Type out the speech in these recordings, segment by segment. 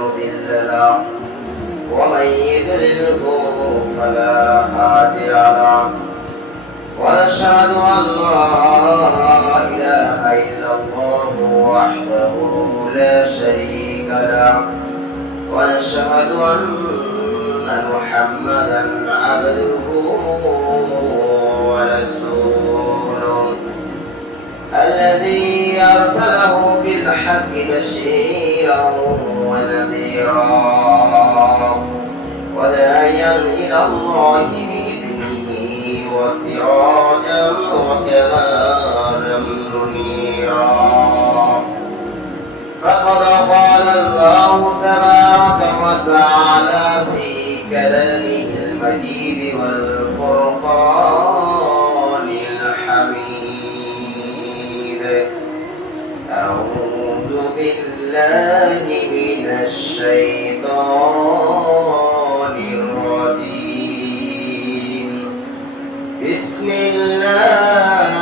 مضل له ومن يضلله فلا هادي له ونشهد أن لا إله إلا الله وحده لا شريك له ونشهد أن محمدا عبده ورسوله الذي أرسله بالحق بشيرا ونذيرا وداعيا إلى الله بإذنه وسراجا وكمالا منيرا فقد قال الله تبارك وتعالى في كلامه المجيد والفرقان الحميد أعوذ بالله من الشيطان الرجيم بسم الله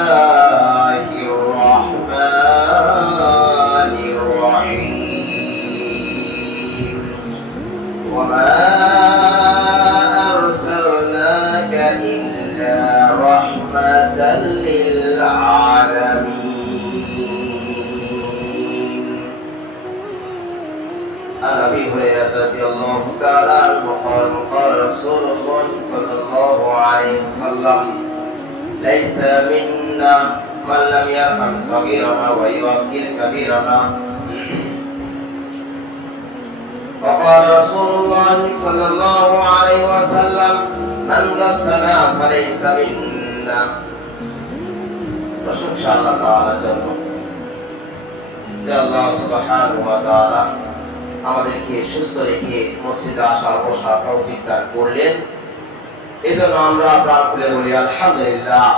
الرحمن الرحيم وما أرسلناك إلا رحمة للعالمين عن أبي هريرة رضي الله تعالى عنه قال رسول الله صلى الله عليه وسلم ليس منا من لم يرحم صغيرنا ويوقر كبيرنا وقال رسول الله صلى الله عليه وسلم من غسنا فليس منا প্রশংসা আল্লাহ তাআলার জন্য যে আল্লাহ সুবহানাহু ওয়া তাআলা আমাদেরকে সুস্থ রেখে মসজিদে আসার বসার তৌফিক দান করলেন। এজন্য আমরা প্রাণ খুলে বলি আলহামদুলিল্লাহ।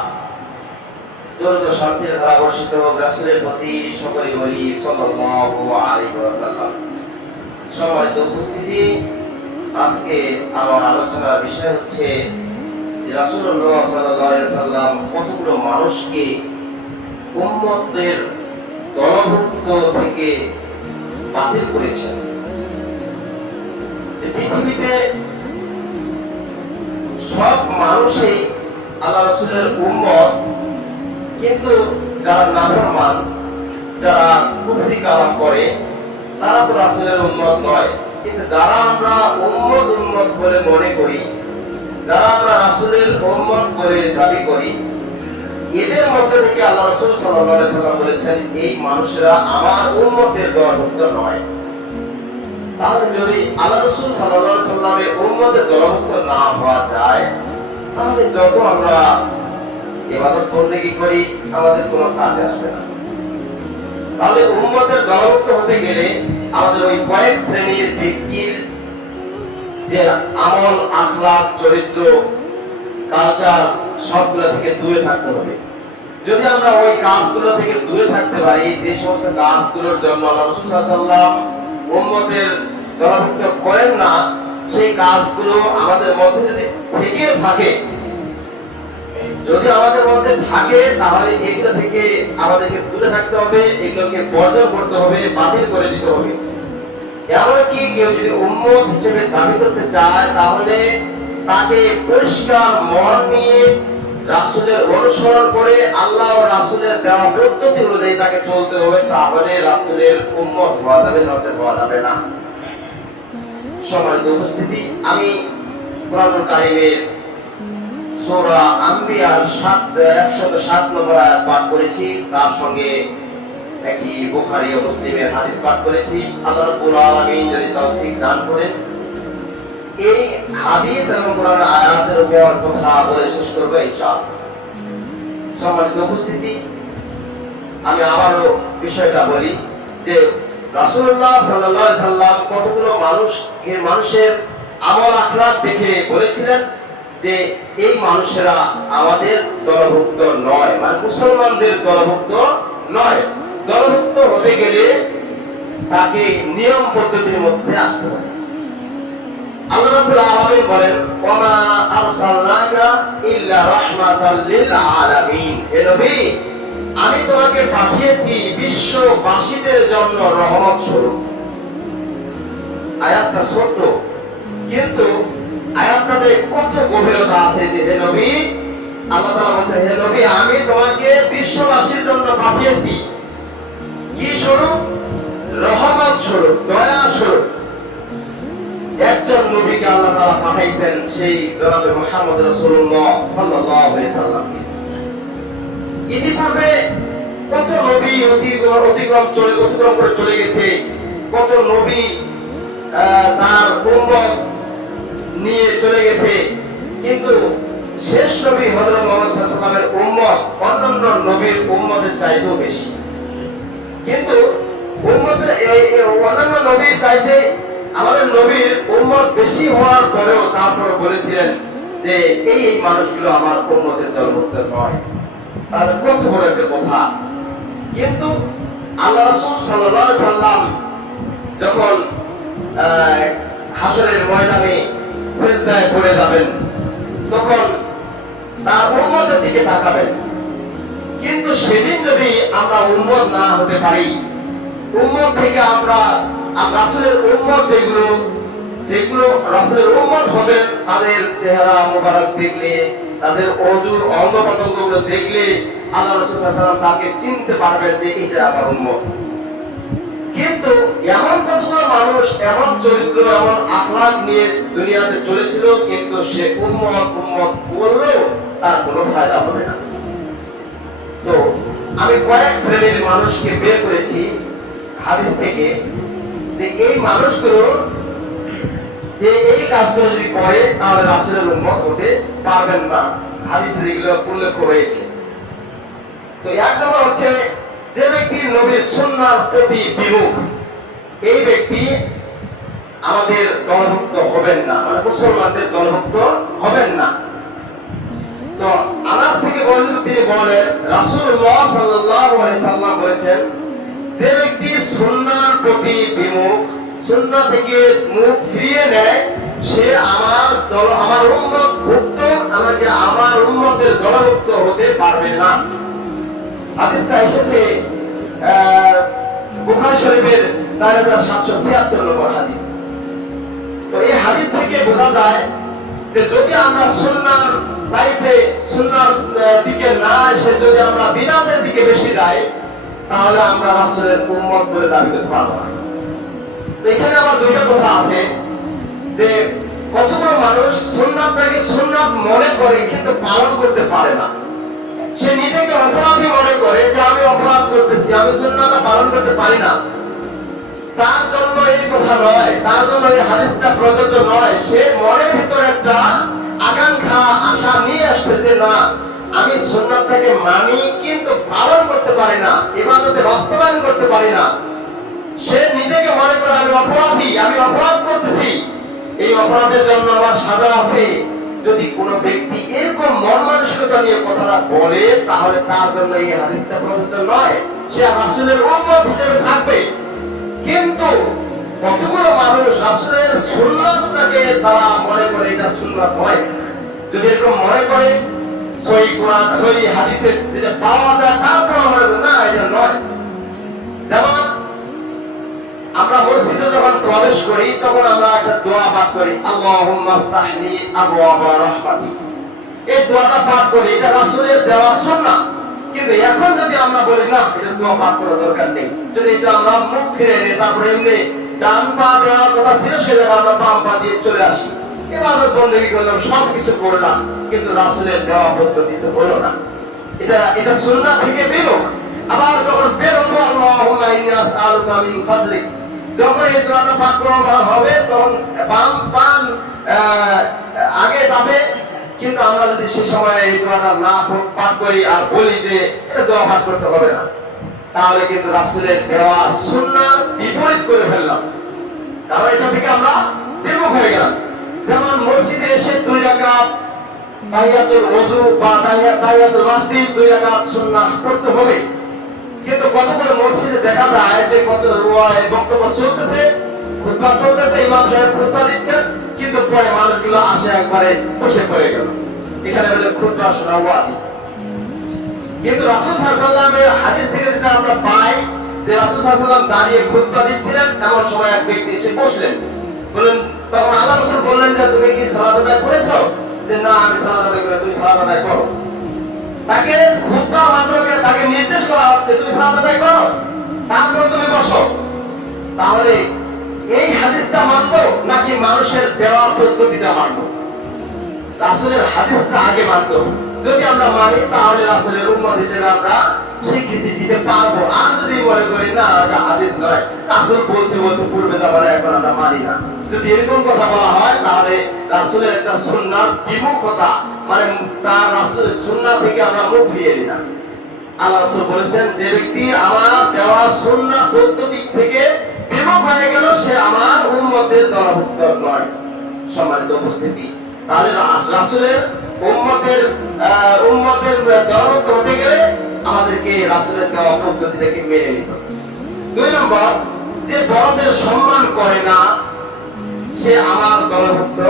দরুদ ও শান্তির ধারা বর্ষিত হোক রাসূলের প্রতি, সকলে বলি সাল্লাল্লাহু আলাইহি ওয়াসাল্লাম। সম্মানিত উপস্থিতি, আজকে আমার আলোচনার বিষয় হচ্ছে যে রাসূলুল্লাহ সাল্লাল্লাহু আলাইহি ওয়াসাল্লাম কতগুলো মানুষকে উম্মতের দলভুক্ত থেকে বাতিল করেছেন। পৃথিবীতে সব মানুষই আল্লাহ রাসূলের উম্মত, কিন্তু যারা নাফরমান, যারা কুফরি কালাম করে, তারা তো রাসূলের উম্মত নয়। কিন্তু যারা আমরা উম্মত বলে মনে করি, যারা আমরা রাসূলের উম্মত বলে দাবি করি, এদের মধ্যে থেকে আল্লাহ রাসূল সাল্লাল্লাহু আলাইহি ওয়াসাল্লাম বলেছেন এই মানুষরা আমার উম্মতের দলভুক্ত নয়। তাহলে যদি আল্লাহ রাসূল সাল্লাল্লাহু আলাইহি ওয়াসাল্লামের উম্মতের দলভুক্ত না হওয়া যায়, তাহলে যত আমরা ইবাদত বন্দেগী করি আমাদের কোনো কাজে আসবে না। তাহলে উম্মতের দলভুক্ত হতে গেলে আমাদের ওই কয়েক শ্রেণীর ব্যক্তির যে আমল, আখলাক, চরিত্র, কালচার সবগুলো থেকে দূরে থাকতে হবে। যদি আমরা ওই কাজগুলো থেকে দূরে থাকতে পারি, যে সমস্ত কাজগুলোর জন্য আল্লাহ রাসূল সাল্লাল্লাহু আলাইহি ওয়াসাল্লাম উম্মতের দলভুক্ত করেন না, সেই কাজগুলো আমাদের মধ্যে যদি থেকে থাকে, যদি আমাদের মধ্যে থাকে, তাহলে এগুলো থেকে আমাদেরকে দূরে থাকতে হবে, এগুলোকে বর্জন করতে হবে, বাতিল করে দিতে হবে। এমনকি কেউ যদি উম্মত হিসেবে দাবি করতে চায়, তাহলে তাকে পরিষ্কার মন নিয়ে রাসূলের অনুসরণ করে আল্লাহ ও রাসূলের দেওয়া পদ্ধতি অনুযায়ী তাকে চলতে হবে, তাহলে রাসূলের উম্মত হওয়া যাবে, নচেত হওয়া যাবে না। সম্মানিত উপস্থিতি, আমি কোরআনুল কারীমের সূরা আম্বিয়ার 107 নম্বর আয়াত পাঠ করেছি, তার সঙ্গে একটি বুখারী ও মুসলিমের হাদিস পাঠ করেছি। আল্লাহ রাব্বুল আলামিন যদি তৌফিক দান করেন, এই হাদিস এবং কোরআনের আয়াতের উপর কথা বলে শেষ করব ইনশাআল্লাহ। সম্মানিত উপস্থিতি, আমি আবারও বিষয়টা বলি যে রাসূলুল্লাহ সাল্লাল্লাহু আলাইহি সাল্লাম কতগুলো মানুষের আমল আখলাক দেখে বলেছিলেন যে এই মানুষেরা আমাদের দলভুক্ত নয়, মানে মুসলমানদের দলভুক্ত নয়। দলভুক্ত হতে গেলে তাকে নিয়ম পদ্ধতির মধ্যে আসতে হবে। আল্লাহ রাব্বুল আলামিন বলেন, ওয়া আরসালনাকা ইল্লা রাহমাতাল লিল আলামিন। হে নবী, আমি তোমাকে পাঠিয়েছি বিশ্ববাসীদের জন্য রহমত স্বরূপ। আয়াতটা ছোট, কিন্তু আয়াতটাতে কত গভীরতা আছে যে হে নবী, আল্লাহ তাআলা বলেছেন হে নবী আমি তোমাকে বিশ্ববাসীর জন্য পাঠিয়েছি কি স্বরূপ? রহমত স্বরূপ, দয়া স্বরূপ। একজন নবীকে আল্লাহ তাআলা পাঠাইছেন, সেই জনাবে মুহাম্মদ রাসূলুল্লাহ সাল্লাল্লাহু আলাইহি সাল্লাম। ইতিপূর্বে কত নবী অতিক্রম করে চলে গেছে, কত নবী তার উম্মত নিয়ে চলে গেছে, কিন্তু শেষ নবী হযরত মুহাম্মদ সাল্লাল্লাহু আলাইহি ওয়াসাল্লামের উম্মত অন্যান্য নবীর উম্মতের চাইতেও বেশি। কিন্তু অন্যান্য নবীর চাইতে আমাদের নবীর উম্মত বেশি হওয়ার পরেও তারপরে বলেছিলেন যে এই মানুষগুলো আমার উম্মতের দলভুক্ত নয়। তাহলে কত বড় একটা কথা। কিন্তু আল্লাহ রাসূল সাল্লাল্লাহু আলাইহি সাল্লাম যখন হাসরের ময়দানে সিজদায় পড়ে যাবেন, তখন তার উম্মতের দিকে তাকাবেন। কিন্তু সেদিন যদি আমরা উম্মত না হতে পারি, উম্মত থেকে আমরা রাসূলের উম্মত যেগুলো রাসূলের উম্মত হবেন, তাদের চেহারা মোবারক দেখলে, তাদের ওযুর অঙ্গ প্রত্যঙ্গগুলো দেখলে আল্লাহ রাসূল সাল্লাল্লাহু আলাইহি ওয়াসাল্লাম তাকে চিনতে পারবেন যে এটা আমার উম্মত। কিন্তু এমন কতগুলো মানুষ এমন চরিত্র এমন আখলাক নিয়ে দুনিয়াতে চলেছিল, কিন্তু সে উম্মত বললেও তার কোনো ফায়দা হবে না। তো আমি কয়েক শ্রেণীর মানুষকে বের করেছি হাদিস থেকে, যে এই মানুষগুলো যে এই কাজগুলো যদি করে তাহলে রাসূলের উম্মত হতে পারবেন না। হাদিসে এগুলো উল্লেখ রয়েছে। তো এক নম্বর হচ্ছে যে ব্যক্তি নবীর সুন্নাহর প্রতি বিমুখ, এই ব্যক্তি আমাদের দলভুক্ত হবেন না, মানে মুসলমানদের দলভুক্ত হবেন না। তো আনাস থেকে বর্ণিত তিনি বলেন রাসূলুল্লাহ সাল্লাল্লাহু আলাইহি সাল্লাম বলেছেন যে ব্যক্তি সুন্নাহর প্রতি বিমুখ, সুন্নাহ থেকে মুখ ফিরিয়ে নেয়, সে আমার উম্মতভুক্ত, আমাকে আমার উম্মতের দলভুক্ত হতে পারবে না। হাদিসটা এসেছে বুখারী শরীফের 4776 নম্বর হাদিস। তো এই হাদিস থেকে বোঝা যায় যে যদি আমরা সুন্নাহর চাইতে সুন্নাহর দিকে না এসে যদি আমরা বিদআতের দিকে বেশি যাই, তাহলে আমরা রাসূলের উম্মত বলে দাবি করতে পারবো না। তো এখানে আবার দুইটা কথা আছে, যে কতগুলো মানুষ সুন্নাহটাকে সুন্নাহ মনে করে কিন্তু পালন করতে পারে না। সে নিজেকে অপরাধী মনে করে যে আমি অপরাধ করতেছি, আমি সুন্নাহটা পালন করতে পারি না। তার জন্য এই কথা নয়, তার জন্য এই হাদিসটা প্রযোজ্য নয়। সে মনের ভিতরে একটা আকাঙ্ক্ষা আশা নিয়ে আসছে যে না, আমি সুন্নাহটাকে মানি কিন্তু পালন করতে পারি না, ইবাদতে বাস্তবায়ন করতে পারি না। সে নিজেকে মনে করে আমি অপরাধী, আমি অপরাধ করতেছি, এই অপরাধের জন্য আমার সাজা আছে। যদি কোনো ব্যক্তি এরকম মন মানসিকতা নিয়ে কথাটা বলে, তাহলে তার জন্য এই হাদিসটা প্রযোজ্য নয়, সে রাসূলের উম্মত হিসেবে থাকবে। কিন্তু কতগুলো মানুষ রাসূলের সুন্নাহটাকে তারা মনে করে এটা সুন্নাহ নয়। যদি এরকম মনে করে, সহিহ কোরআন সহিহ হাদিসে যেটা পাওয়া যায় তারপর মনে করে না এটা নয়। যেমন আমরা মসজিদে যখন প্রবেশ করি তখন আমরা একটা দোয়া পাঠ করি, আল্লাহুম্মা ফতাহলি আবওয়াবা রাহমাতি। এই দোয়াটা পাঠ করি, এটা রাসূলের দেওয়া সুন্নাহ। কিন্তু এখন যদি আমরা বলি না এটা দোয়া পাঠ করার দরকার নেই, যদি এটা আমরা মুখ ফিরে নিই, তারপরে এমনি ডান পা দেওয়ার কথা ছিল সেটা আমরা বাম পা দিয়ে চলে আসি, ইবাদত বন্দেগী করলাম, সবকিছু করলাম, কিন্তু রাসূলের দেওয়া পদ্ধতিতে হলো না। এটা সুন্নাহ থেকে বিমুখ। আবার যখন বের হবো আল্লাহুম্মা ইন্নী আসআলুকা মিন ফাদলিক, যখন এই দোয়াটা পাঠ করা হবে তখন বাম পা আগে যাবে। কিন্তু আমরা যদি সেই সময় এই দোয়াটা না পাঠ করি আর বলি যে এটা দোয়া পাঠ করতে হবে না, তাহলে কিন্তু রাসূলের দেওয়া সুন্নাহ বিপরীত করে ফেললাম, তাহলে এটা থেকে আমরা বিমুখ হয়ে গেলাম। যেমন মসজিদে এসে 2 রাকাত তাহিয়াতুল ওযু বা তাহিয়াতুল মসজিদ 2 রাকাত সুন্নাহ পড়তে হবে। কিন্তু কতগুলো মসজিদে দেখা যায় যে কত বক্তব্য চলতেছে, খুতবা চলতেছে, ইমাম সাহেব খুতবা দিচ্ছেন, কিন্তু পরে মানুষগুলো আসে একবারে বসে পড়ে গেল, এখানে বলে খুতবা শোনা ওয়াজ। কিন্তু রাসূল সাল্লাল্লাহু আলাইহি ওয়াসাল্লামের হাদিস থেকে যেটা আমরা পাই যে রাসূল সাল্লাল্লাহু আলাইহি ওয়াসাল্লাম দাঁড়িয়ে খুতবা দিচ্ছিলেন, এমন সময় এক ব্যক্তি এসে বসলেন। বলেন, তখন আল্লাহ রাসূল বললেন যে তুমি কি সালাত আদায় করেছো? যে না, আমি সালাত আদায় করি। তুমি সালাত আদায় করো। তাকে খুতবা মাত্রকে তাকে নির্দেশ করা হচ্ছে তুমি সালাত আদায় করো, তারপর তুমি বসো। তাহলে এই হাদিসটা মানবো নাকি মানুষের দেওয়ার পদ্ধতিটা মানবো? রাসূলের হাদিসটা আগে মানবো। যদি আমরা মানি তাহলে রাসূলের উম্মত হিসেবে আমরা স্বীকৃতি দিতে পারবো। আর যদি মনে করি না এটা হাদিস নয়, রাসূল বলছে পূর্বে যাবার, এখন আমরা মানি না, যদি এরকম কথা বলা হয় তাহলে রাসূলের একটা সুন্নাহ বিমুখতা, মানে তার রাসূলের সুন্নাহ থেকে আমরা মুখ ফিরিয়ে দিই না। আল্লাহ রাসূল বলেছেন যে ব্যক্তি আমার দেওয়া সুন্নাহ পদ্ধতি থেকে বিমুখ হয়ে গেল সে আমার উম্মতের দলভুক্ত নয়। সম্মানিত উপস্থিতি, তাহলে রাসূলের উম্মতের দলভুক্ত হতে গেলে আমাদেরকে রাসূলের দেওয়া পদ্ধতিটাকে মেনে নিতে হবে। 2 নম্বর, যে বড়দের সম্মান করে না সে আমার দলভুক্ত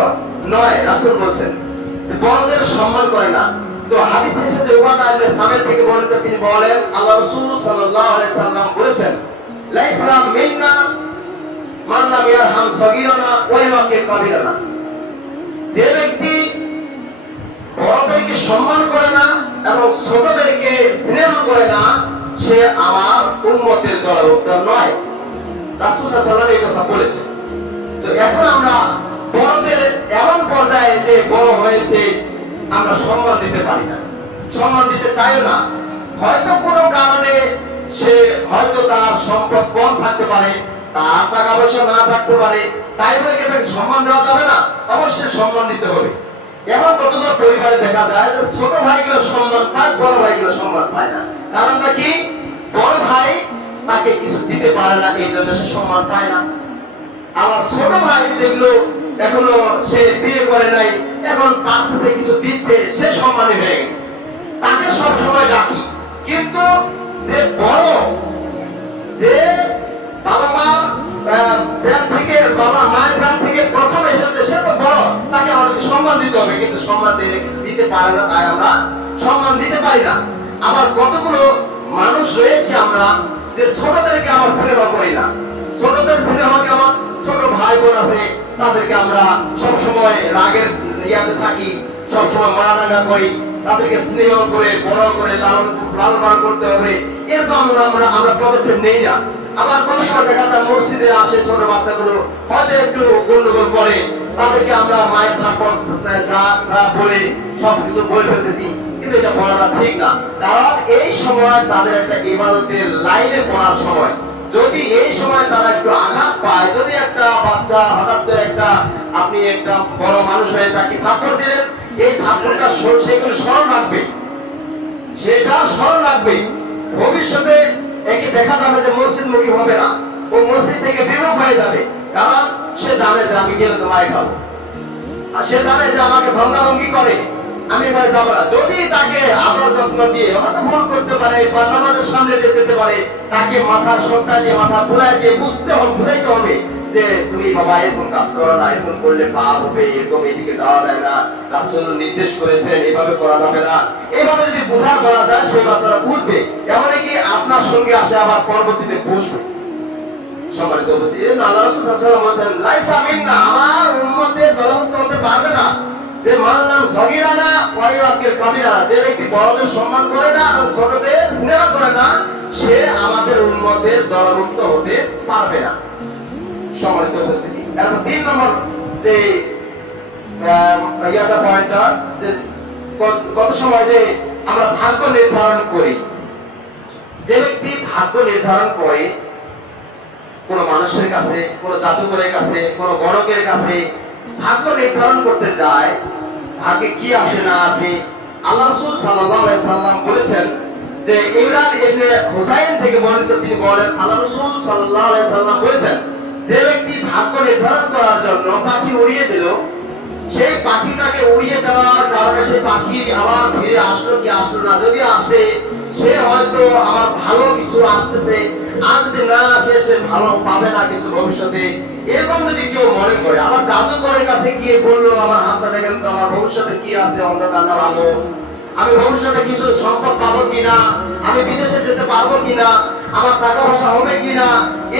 নয়। রাসূল বলেছেন যে বড়দের সম্মান করে না। তো হাদিসে এসেছে উবাদা ইবনে সামিত থেকে বর্ণিত, তিনি বলেন আল্লাহ রাসূল সাল্লাল্লাহু আলাইহি সাল্লাম বলেছেন লাইসা মিন্না মান লাম ইয়ারহাম সগীরানা ওয়া ইয়াকির কাবীরানা। যে ব্যক্তি বড়দেরকে সম্মান করে না এবং ছোটদেরকে স্নেহ করে না সে আমার উম্মতের দলভুক্ত নয়। রাসূল সাল্লাল্লাহু আলাইহি ওয়াসাল্লাম এই কথা বলেছেন। তো এখন আমরা বড়দের এমন পর্যায়ে যে বড় হয়েছে আমরা সম্মান দিতে পারি না, সম্মান দিতে চাই না। হয়তো কোনো কারণে সে হয়তো তার সম্পদ কম থাকতে পারে, তার টাকা পয়সা না থাকতে পারে, তাই বলে কি তাকে সম্মান দেওয়া যাবে না? অবশ্যই সম্মান দিতে হবে। এমন কতগুলো পরিবারে দেখা যায় যে ছোট ভাইগুলো সম্মান পায়, বড় ভাইগুলো সম্মান পায় না। কারণটা কি? বড় ভাই তাকে কিছু দিতে পারে না, এই জন্য সে সম্মান পায় না। আমার ছোট ভাই যেগুলো এখনো সে বিয়ে করে নাই, এখন তার থেকে কিছু দিচ্ছে, সে সম্মানী হয়ে গেছে, তাকে সব সময় ডাকি। কিন্তু যে বড়, যে বাবা মায়ের গ্রাম থেকে প্রথম এসেছে, সে তো বড়, তাকে আমাদের সম্মান দিতে হবে। কিন্তু সম্মান দিতে পারে না, তাই আমরা সম্মান দিতে পারি না। আবার কতগুলো মানুষ রয়েছে আমরা যে ছোটদেরকে আমার স্নেহ করি না। ছোটদের স্নেহ কেমন? ছোট ভাই বোন আছে, তাদেরকে আমরা সবসময় রাগের ইয়াতে থাকি, সবসময় মারামারি করি, তাদেরকে স্নেহ করে বড় করে লালন পালন করতে হবে, এরকম আমরা পদক্ষেপ নেই না। আবার কোন সময় দেখা যায় মসজিদে আসে ছোট বাচ্চাগুলো হয়তো একটু গন্ডগোল করে, তাদেরকে আমরা মায়ের থাপ্পড় বলে সবকিছু বলে ফেলতেছি, কিন্তু এটা বলাটা ঠিক না। কারণ এই সময় তাদের একটা ইবাদতের লাইনে পড়ার সময়, যদি এই সময় তারা একটু আঘাত পায়, যদি একটা বাচ্চা হঠাৎ করে আপনি একটা বড় মানুষ হয়ে তাকে থাপ্পড় দিলেন, এই থাপ্পড়টা সেগুলো স্মরণ রাখবে, সেটা স্মরণ রাখবে। ভবিষ্যতে একে দেখা যাবে যে মসজিদমুখী হবে না, ও মসজিদ থেকে বিমুখ হয়ে যাবে। কারণ সে জানে যে আমি গেলে তো মায়ের খাবো, আর সে জানে যে আমাকে ভঙ্গাভঙ্গি করে, আমি এবারে যাবো না। যদি তাকে আদর যত্ন দিয়ে হয়তো ভুল করতে পারে, নামাজের সামনে যেতে পারে, তাকে মাথার সরকার দিয়ে মাথা বুলাই দিয়ে বুঝাইতে হবে যে তুমি বাবা এরকম কাজ করো না, এরকম করলে পাপ হবে, এরকম এদিকে যাওয়া যায় না, রাসূল নির্দেশ করেছেন এভাবে করা যাবে না। এইভাবে যদি বোঝা করা যায় সে বাচ্চারা বুঝবে, এমনকি আপনার সঙ্গে আসে আবার পরবর্তীতে বসবে। সম্মানিত উপস্থিতি, আল্লাহ রাসূল সাল্লাল্লাহু আলাইহি ওয়াসাল্লাম বলেছেন লাইসা মিন্না, আমার উম্মতের দলভুক্ত হতে পারবে না যে মানলাম সগীরানা ওয়া ইয়াকির কাবীরা, যে ব্যক্তি বড়দের সম্মান করে না এবং ছোটদের স্নেহ করে না সে আমাদের উম্মতের দলভুক্ত হতে পারবে না। সম্মানিত উপস্থিতি, এরপর 3 নম্বর যে ইয়াটা পয়েন্টটা, যে কত সময় যে আমরা ভাগ্য নির্ধারণ করি। যে ব্যক্তি ভাগ্য নির্ধারণ করে কোন মানুষের কাছে, কোন জাদুকরের কাছে, কোন গণকের কাছে ভাগ্য নির্ধারণ করতে যায়, ভাগ্যে কি আছে না আছে, আল্লাহ রাসূল সাল্লাল্লাহু আলাইহি সাল্লাম বলেছেন যে ইমরান ইবনে হুসাইন থেকে বর্ণিত, তিনি বলেন আল্লাহ রাসূল সাল্লাল্লাহু আলাইহি সাল্লাম বলেছেন যে ব্যক্তি ভাগ্য নির্ধারণ করার জন্য পাখি উড়িয়ে দিল, সেই পাখিটাকে উড়িয়ে দেওয়ার কারণে সেই পাখি আবার ফিরে আসলো কি আসলো না, যদি আসে সে হয়তো আমার ভালো কিছু আসতেছে, আর যদি না আসে সে ভালো পাবে না কিছু ভবিষ্যতে, এরকম যদি কেউ মনে করে। আমার জাদুকরের কাছে গিয়ে বললো আমার হাতটা দেখেন তো আমার ভবিষ্যতে কি আছে, অন্ধকার না আলো, আমি ভবিষ্যতে কিছু সম্পদ পাবো কিনা, আমি বিদেশে যেতে পারবো কিনা, আমার টাকা পয়সা হবে কিনা,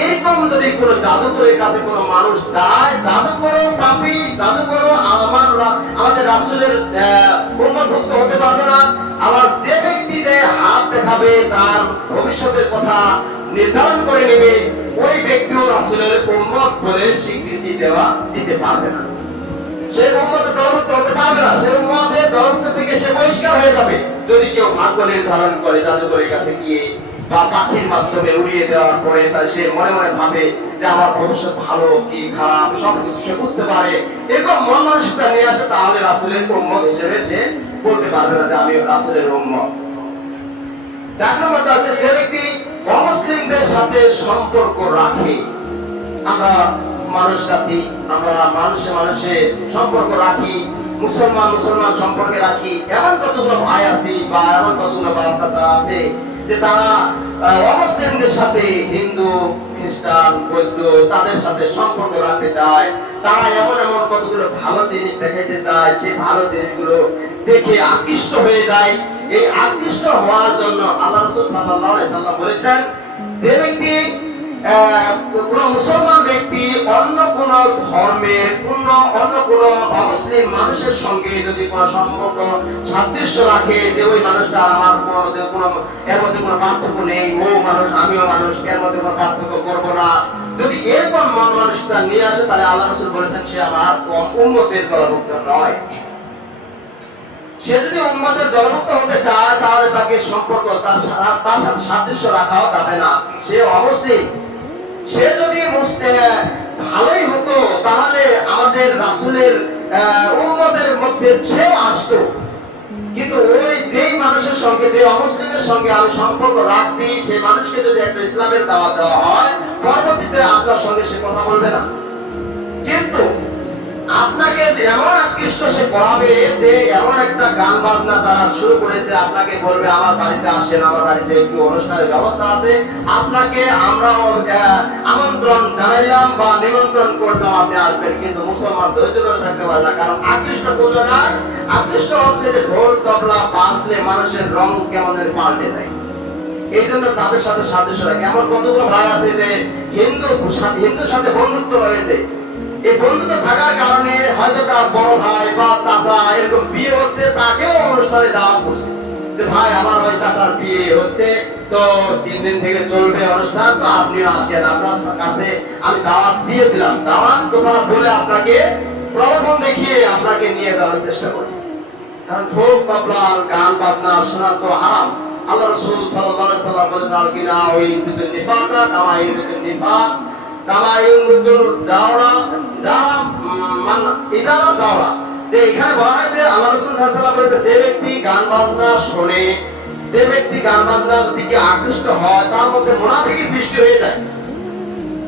এইরকম যদি কোনো জাদুকরের কাছে কোনো মানুষ যায়, জাদুকর পাপী, জাদুকর আমাদের রাসূলের উম্মতভুক্ত হতে পারবে না। আবার যে ব্যক্তি যে হাত দেখাবে তার ভবিষ্যতের কথা নির্ধারণ করে নেবে, ওই ব্যক্তিও রাসূলের উম্মত বলে স্বীকৃতি দিতে পারবে না। সে উম্মতে দলভুক্ত হতে পারবে না, সে উম্মতের দলভুক্ত থেকে সে বহিষ্কার হয়ে যাবে যদি কেউ ভাগ্য নির্ধারণ করে জাদুকরের কাছে গিয়ে বা পাখির মাধ্যমে উড়িয়ে দেওয়ার পরে তাই সে মনে মনে ভাবে যে আমার ভবিষ্যৎ ভালো কি খারাপ সবকিছু সে বুঝতে পারে, এরকম মন মানসিকতা নিয়ে আসে, তাহলে রাসূলের উম্মত হিসেবে সে বলতে পারবে না যে আমি রাসূলের উম্মত। 4 নম্বরটা হচ্ছে যে ব্যক্তি অমুসলিমদের সাথে সম্পর্ক রাখে। আমরা মানুষ জাতি, আমরা মানুষে সম্পর্ক রাখি, মুসলমান সম্পর্কে রাখি। এমন কতগুলো ভাই আছে বা এমন কতগুলো বাচ্চা আছে যে তারা অমুসলিমদের সাথে, হিন্দু খ্রিস্টান বৌদ্ধ, তাদের সাথে সম্পর্ক রাখতে চায়। তারা এমন কতগুলো ভালো জিনিস দেখাইতে চায়, সেই ভালো জিনিসগুলো দেখে আকৃষ্ট হয়ে যায়। এই আকৃষ্ট হওয়ার জন্য আল্লাহ রাসূল সাল্লাল্লাহু আলাইহি সাল্লাম বলেছেন, যে ব্যক্তি কোন মুসলমান ব্যক্তি অন্য কোন ধর্মের অন্য কোন অমুসলিম মানুষের সঙ্গে যদি কোন সম্পর্ক সাদৃশ্য রাখে, যে ওই মানুষটা আমার এর মধ্যে কোনো পার্থক্য নেই, ও মানুষ আমিও মানুষ, এর মধ্যে কোনো পার্থক্য করবো না, যদি এরকম মন মানসিকতা নিয়ে আসে, তাহলে আল্লাহ রাসূল বলেছেন সে আমার উম্মতের দলভুক্ত নয়। সে যদি উম্মতের দলভুক্ত হতে চায় তাহলে তাকে সম্পর্ক তার সাথে সাদৃশ্য রাখাও যাবে না, সে অমুসলিম। সে যদি ভালোই হতো তাহলে আমাদের রাসূলের উম্মতের মধ্যে সেও আসতো, কিন্তু ওই যেই মানুষের সঙ্গে, যে অমুসলিমের সঙ্গে আমি সম্পর্ক রাখছি, সেই মানুষকে যদি একটা ইসলামের দাওয়াত দেওয়া হয়, পরবর্তীতে আপনার সঙ্গে সে কথা বলবে না, কিন্তু আপনাকে এমন আকৃষ্ট সে করাবে যে এমন একটা গান বাজনা তারা শুরু করেছে, আপনাকে বলবে আমার বাড়িতে আসেন, আমার বাড়িতে একটু অনুষ্ঠানের ব্যবস্থা আছে, আপনাকে আমরা আমন্ত্রণ জানাইলাম বা নিমন্ত্রণ করলাম, আপনি আসবেন, কিন্তু মুসলমান ধৈর্য ধরে থাকতে পারে না। কারণ আকৃষ্ট কোন জায়গায় আকৃষ্ট হচ্ছে যে ঢোল তবলা বাজলে মানুষের রং কেমনের পাল্টে যায়, এই জন্য তাদের সাথে সাদৃশ্য রাখে। এমন কতগুলো ভাই আছে যে হিন্দুর সাথে বন্ধুত্ব রয়েছে, এই বন্ধুত্ব থাকার কারণে হয়তো তার বড় ভাই বা চাচা এরকম বিয়ে হচ্ছে, তাকেও অনুষ্ঠানে দাওয়াত করছে যে ভাই আমার ওই চাচার বিয়ে হচ্ছে, তো 3 দিন থেকে চলবে অনুষ্ঠান, তো আপনিও আসেন, আপনার কাছে আমি দাওয়াত দিয়ে দিলাম। দাওয়াত তোমরা বলে আপনাকে প্রলোভন দেখিয়ে আপনাকে নিয়ে যাওয়ার চেষ্টা করি, কারণ ঢোল তবলা গান বাজনা শোনা তো হারাম। আল্লাহ রাসূল সাল্লাল্লাহু আলাইহি ওয়াসাল্লাম বলেছেন, আল-গিনা ওয়াইদুল নিফাকা কামা ইউদুল নিফাক কামা ইউদুল জাওরা জাওরা। যে এখানে বলা হয়েছে, আল্লাহ রাসূল সাল্লাল্লাহু আলাইহি ওয়াসাল্লাম বলেছেন, যে ব্যক্তি গান বাজনা শোনে, যে ব্যক্তি গান বাজনার দিকে আকৃষ্ট হয়, তার মধ্যে মুনাফিকি সৃষ্টি হয়ে যায়,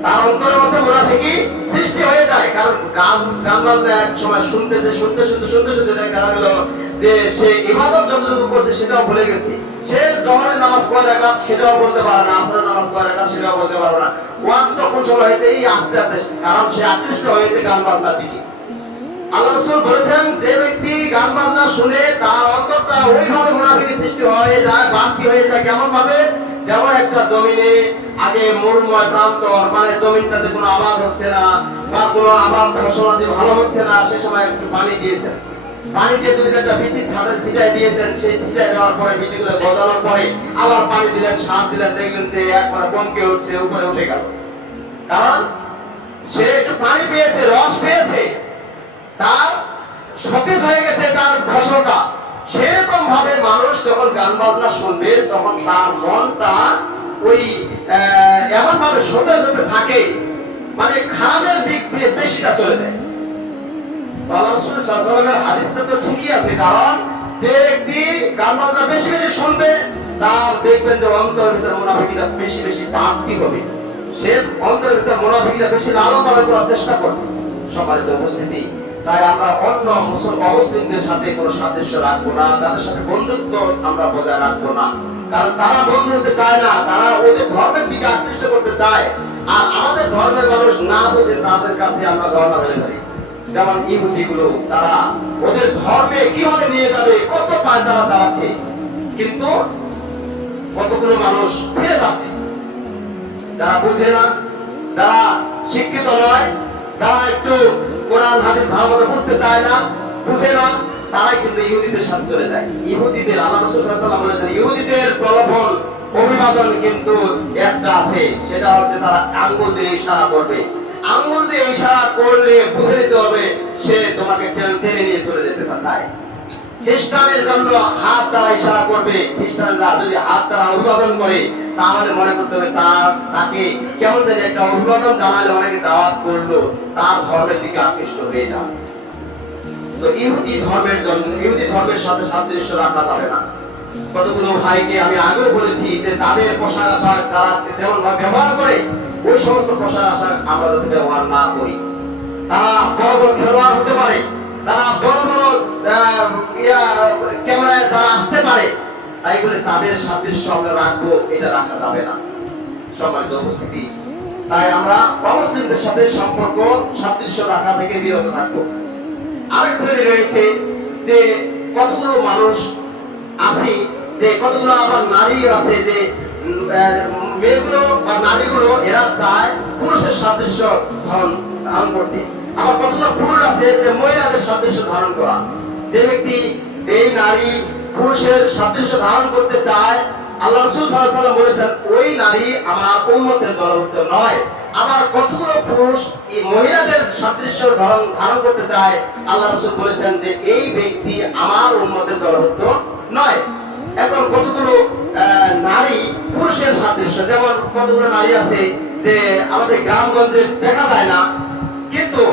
তার অন্তরের মধ্যে মুনাফিকি সৃষ্টি হয়ে যায়। কারণ গান বাজনা এক সময় শুনতে দেখা গেল যে সে ইবাদত যতটুকু করছে সেটাও ভুলে গেছে, সে জোহরের নামাজ কয় রাকাত সেটাও বলতে পারে না, আসরের নামাজ কয় রাকাত সেটাও বলতে পারে না। ওয়ান তখন সময় হয়েছে এই আস্তে আস্তে, কারণ সে আকৃষ্ট হয়েছে গান বাজনার দিকে। আল্লাহ রাসূল বলেছেন, যে ব্যক্তি গান বাজনা শুনে তার অন্তরটা ওইভাবে মুনাফিকি সৃষ্টি হয়ে যায়, বাকি হয়ে যায়। কেমন ভাবে? যেমন একটা জমিনে আগে মরুময় প্রান্তর, মানে জমিনটাতে কোনো আবাদ হচ্ছে না বা কোনো আবাদ ফসলাদি ভালো হচ্ছে না, সে সময় একটু পানি দিয়েছেন, পানি দিয়ে 2-4টা বীজ ছাদের ছিটায় দিয়েছেন, সেই ছিটায় দেওয়ার পরে বীজগুলো গজানোর পরে আবার পানি দিলেন, সার দিলেন, দেখলেন যে একবারে কমকে হচ্ছে, উপরে উঠে গেল, কারণ সে একটু পানি পেয়েছে, রস পেয়েছে, তার সতেজ হয়ে গেছে তার ফসলটা। সেরকম ভাবে মানুষ যখন গান বাজনা শুনবে তখন তার মনটা ওই এমন ভাবে সতেজ হতে থাকে, মানে খারাপের দিক দিয়ে বেশিটা চলে যায়। আল্লাহ রাসূল সাল্লাল্লাহু আলাইহি ওয়াসাল্লামের হাদিসটা তো ঠিকই আছে, কারণ যে ব্যক্তি গান বাজনা বেশি বেশি শুনবে তার দেখবেন যে অন্তরের ভিতরে মুনাফিকিটা বেশি বেশি বাড়তি হবে, সে অন্তরের ভিতরে মুনাফিকিটা বেশি লালন পালন করার চেষ্টা করবে। সম্মানিত উপস্থিতি, তাই আমরা অন্য অমুসলিমদের সাথে কোনো সাদৃশ্য রাখবো না, তাদের সাথে বন্ধুত্ব আমরা বজায় রাখবো না, কারণ তারা বন্ধু হতে চায় না, তারা ওদের ধর্মের দিকে আকৃষ্ট করতে চায়। আর আমাদের ধর্মের মানুষ না বুঝে তাদের কাছে আমরা ধর্ণা হয়ে যাই। যেমন ইহুদিগুলো, তারা ওদের ধর্মে কিভাবে নিয়ে যাবে কত পায় তারা চালাচ্ছে, কিন্তু কতগুলো মানুষ ফিরে যাচ্ছে। যারা বুঝে না, যারা শিক্ষিত নয়, যারা একটু কোরআন হাদিস ভালো মতো বুঝতে চায় না, বুঝে না, তারাই কিন্তু ইহুদিদের সাথে চলে যায়। ইহুদিদের আল্লাহ রাসূল সাল্লাল্লাহু আলাইহি ওয়াসাল্লাম বলেছেন ইহুদিদের প্রলোভন অভিবাদন কিন্তু একটা আছে, সেটা হচ্ছে তারা আঙ্গুল দিয়ে ইশারা করবে। আঙ্গুল দিয়ে ইশারা করলে বুঝে নিতে হবে সে তোমাকে টেনে নিয়ে চলে যেতে চায়। খ্রিস্টানের জন্য হাত দ্বারা ইশারা করবে, খ্রিস্টানরা যদি হাত দ্বারা অভিবাদন করে তাহলে মনে করতে হবে তাকে কেমন যেন একটা অভিবাদন জানালে অনেকে দাওয়াত করলো, তার ধর্মের দিকে আকৃষ্ট হয়ে যাবে। তো ইহুদি ধর্মের জন্য ইহুদি ধর্মের সাথে সাদৃশ্য রাখা যাবে না। কতগুলো ভাইকে আমি আগেও বলেছি যে তাদের পোশাক আশাক তারা যেমন ব্যবহার করে ওই সমস্ত পোশাক আশাক আমরা যাতে ব্যবহার না করি। তারা বড় বড় খেলোয়াড় হতে পারে, তারা বড় বড় ক্যামেরায় তারা আসতে পারে, তাই বলে তাদের সাদৃশ্য আমরা রাখবো এটা রাখা যাবে না। সম্মানিত উপস্থিতি, তাই আমরা অমুসলিমদের সাথে সম্পর্ক সাদৃশ্য রাখা থেকে বিরত থাকবো। আরেক শ্রেণী রয়েছে যে কতগুলো মানুষ আছে, যে কতগুলো আবার নারী আছে, যে মেয়েগুলো বা নারীগুলো এরা চায় পুরুষের সাদৃশ্য ধারণ করতে। আবার কতগুলো পুরুষ আছে যে মহিলাদের সাদৃশ্য ধারণ করা। যে ব্যক্তি যেই নারী পুরুষের সাদৃশ্য ধারণ করতে চায়, আল্লাহ রাসূল সাল্লাল্লাহু আলাইহি ওয়াসাল্লাম বলেছেন ওই নারী আমার উম্মতের দলভুক্ত নয়। আবার কতগুলো পুরুষ এই মহিলাদের সাদৃশ্য ধারণ করতে চায়, আল্লাহ রাসূল বলেছেন যে এই ব্যক্তি আমার উম্মতের দলভুক্ত নয়। এখন কতগুলো নারী পুরুষের সাদৃশ্য, যেমন কতগুলো নারী আছে যে আমাদের গ্রামগঞ্জে দেখা যায় না, কিন্তু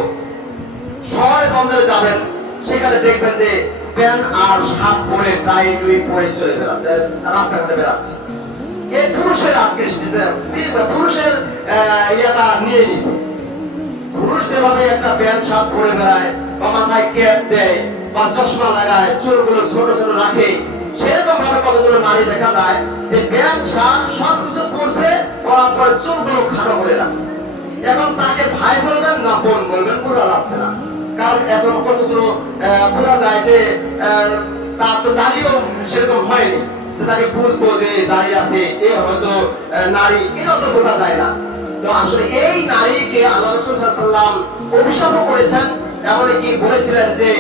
শহরে বন্দরে যাবেন সেখানে দেখবেন যে প্যান্ট আর শার্ট পরে টাই টুই পরে চলে বেড়াচ্ছে, রাস্তাঘাটে বেড়াচ্ছে। এই পুরুষের পুরুষের ইয়েটা নিয়ে নিছে। পুরুষ যেভাবে একটা প্যান্ট শার্ট পরে বেড়ায় বা মাথায় ক্যাপ দেয় বা চশমা লাগায়, চুলগুলো ছোট ছোট রাখে, সেরকম ভাবে কতগুলো নারী দেখা যায় যে প্যান্ট শার্ট সবকিছু পরছে, পরার পর চুলগুলো খাটো করে রাখছে। এখন তাকে ভাই বলবেন না বোন বলবেন বোঝা যাচ্ছে না, কারণ এখন কতগুলো বোঝা যায় যে তার তো দাড়িও সেরকম হয়নি, তাকে বুঝবো যে দাঁড়িয়ে আছে এ হয়তো নারী, এটা তো বোঝা যায় না। তো আসলে এই নারীকে আল্লাহ রাসূল সাল্লাল্লাহু আলাইহি ওয়াসাল্লাম অভিশাপ করেছেন, এমনকি বলেছিলেন যে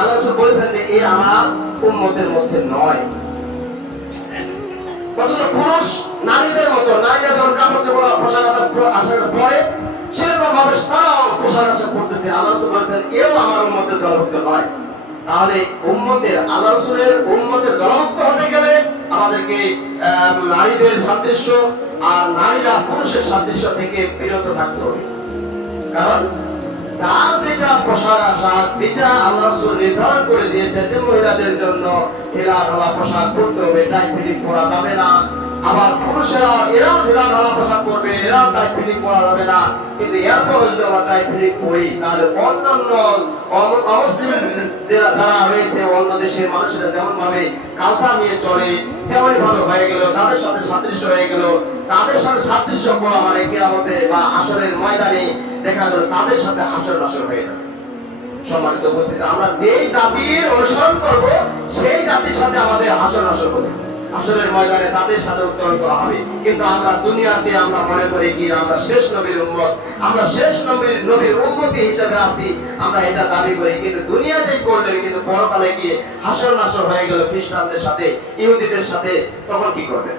আল্লাহ রাসূল বলেছেন যে এ আমার উম্মতের মধ্যে নয়। কতগুলো পুরুষ নারীদের মতো, নারীরা যখন কাপড় চোপড় পোশাক আশাক পরে সেরকম ভাবে তারাও পোশাক আশাক করতেছে, আল্লাহ রাসূল বলেছেন এও আমার উম্মতের দলভুক্ত নয়। তাহলে উম্মতের আল্লাহ রাসূলের উম্মতের দলভুক্ত হতে গেলে আমাদেরকে নারীদের সাদৃশ্য আর নারীরা পুরুষের সাদৃশ্য থেকে বিরত থাকতে হবে। কারণ তার যেটা পোশাক আশাক, যেটা আল্লাহ রাসূল নির্ধারণ করে দিয়েছে যে মহিলাদের জন্য ঢিলা ঢালা পোশাক পরতে হবে, টাই ফিটিং পরা যাবে না। আবার পুরুষেরা এরাও ঢিলা ঢালা পোশাক পরবে, এরাও টাই ফিটিং পরা যাবে না। কিন্তু এরপর যদি আমরা টাই ফিটিং পরি তাহলে অন্যান্য অমুসলিম যারা রয়েছে অন্য দেশের মানুষেরা যেমন ভাবে কালচার নিয়ে চলে তেমনই ভাবে হয়ে গেল, তাদের সাথে সাদৃশ্য হয়ে গেল। তাদের সাথে সাদৃশ্য করা মানে কিয়ামতে বা আসরের ময়দানে দেখা গেল তাদের সাথে হাসর নাসর হয়ে যাবে। সম্মানিত উপস্থিতি, আমরা যেই জাতির অনুসরণ করব সেই জাতির সাথে আমাদের হাসর নাসর হবে, আসরের ময়দানে তাদের সাথে উত্তরণ করা হবে। কিন্তু আমরা দুনিয়াতে আমরা মনে করি কি আমরা শেষ নবীর উম্মত, আমরা শেষ নবীর উম্মতি হিসেবে আছি, আমরা এটা দাবি করি। কিন্তু দুনিয়াতে করলেন, কিন্তু পরকালে গিয়ে হাসর নাসর হয়ে গেল খ্রিস্টানদের সাথে, ইহুদিদের সাথে, তখন কি করবেন?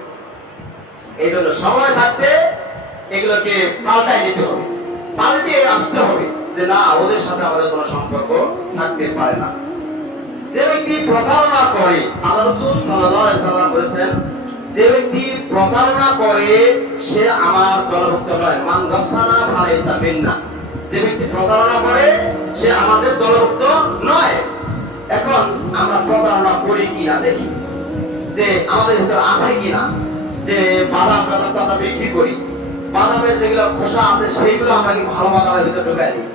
এই জন্য সময় থাকতে এগুলোকে পাল্টাই নিতে হবে, পাল্টে আসতে হবে যে না, ওদের সাথে আমাদের কোনো সম্পর্ক থাকতে পারে না। যে ব্যক্তি প্রতারণা করে, আল্লাহ রাসূল সাল্লাল্লাহু আলাইহি ওয়াসাল্লাম বলেছেন যে ব্যক্তি প্রতারণা করে সে আমার দলভুক্ত নয়। মান গাসানা ফালাইসা মিন্না, যে ব্যক্তি প্রতারণা করে সে আমাদের দলভুক্ত নয়। এখন আমরা প্রতারণা করি কিনা দেখি, যে আমাদের ভিতরে আছে কিনা। যে বাদাম আমরা বিক্রি করি, বাদামের যেগুলো খোসা আছে সেইগুলো আমরা কি ভালো বাদামের ভিতরে ঢুকাই দিই,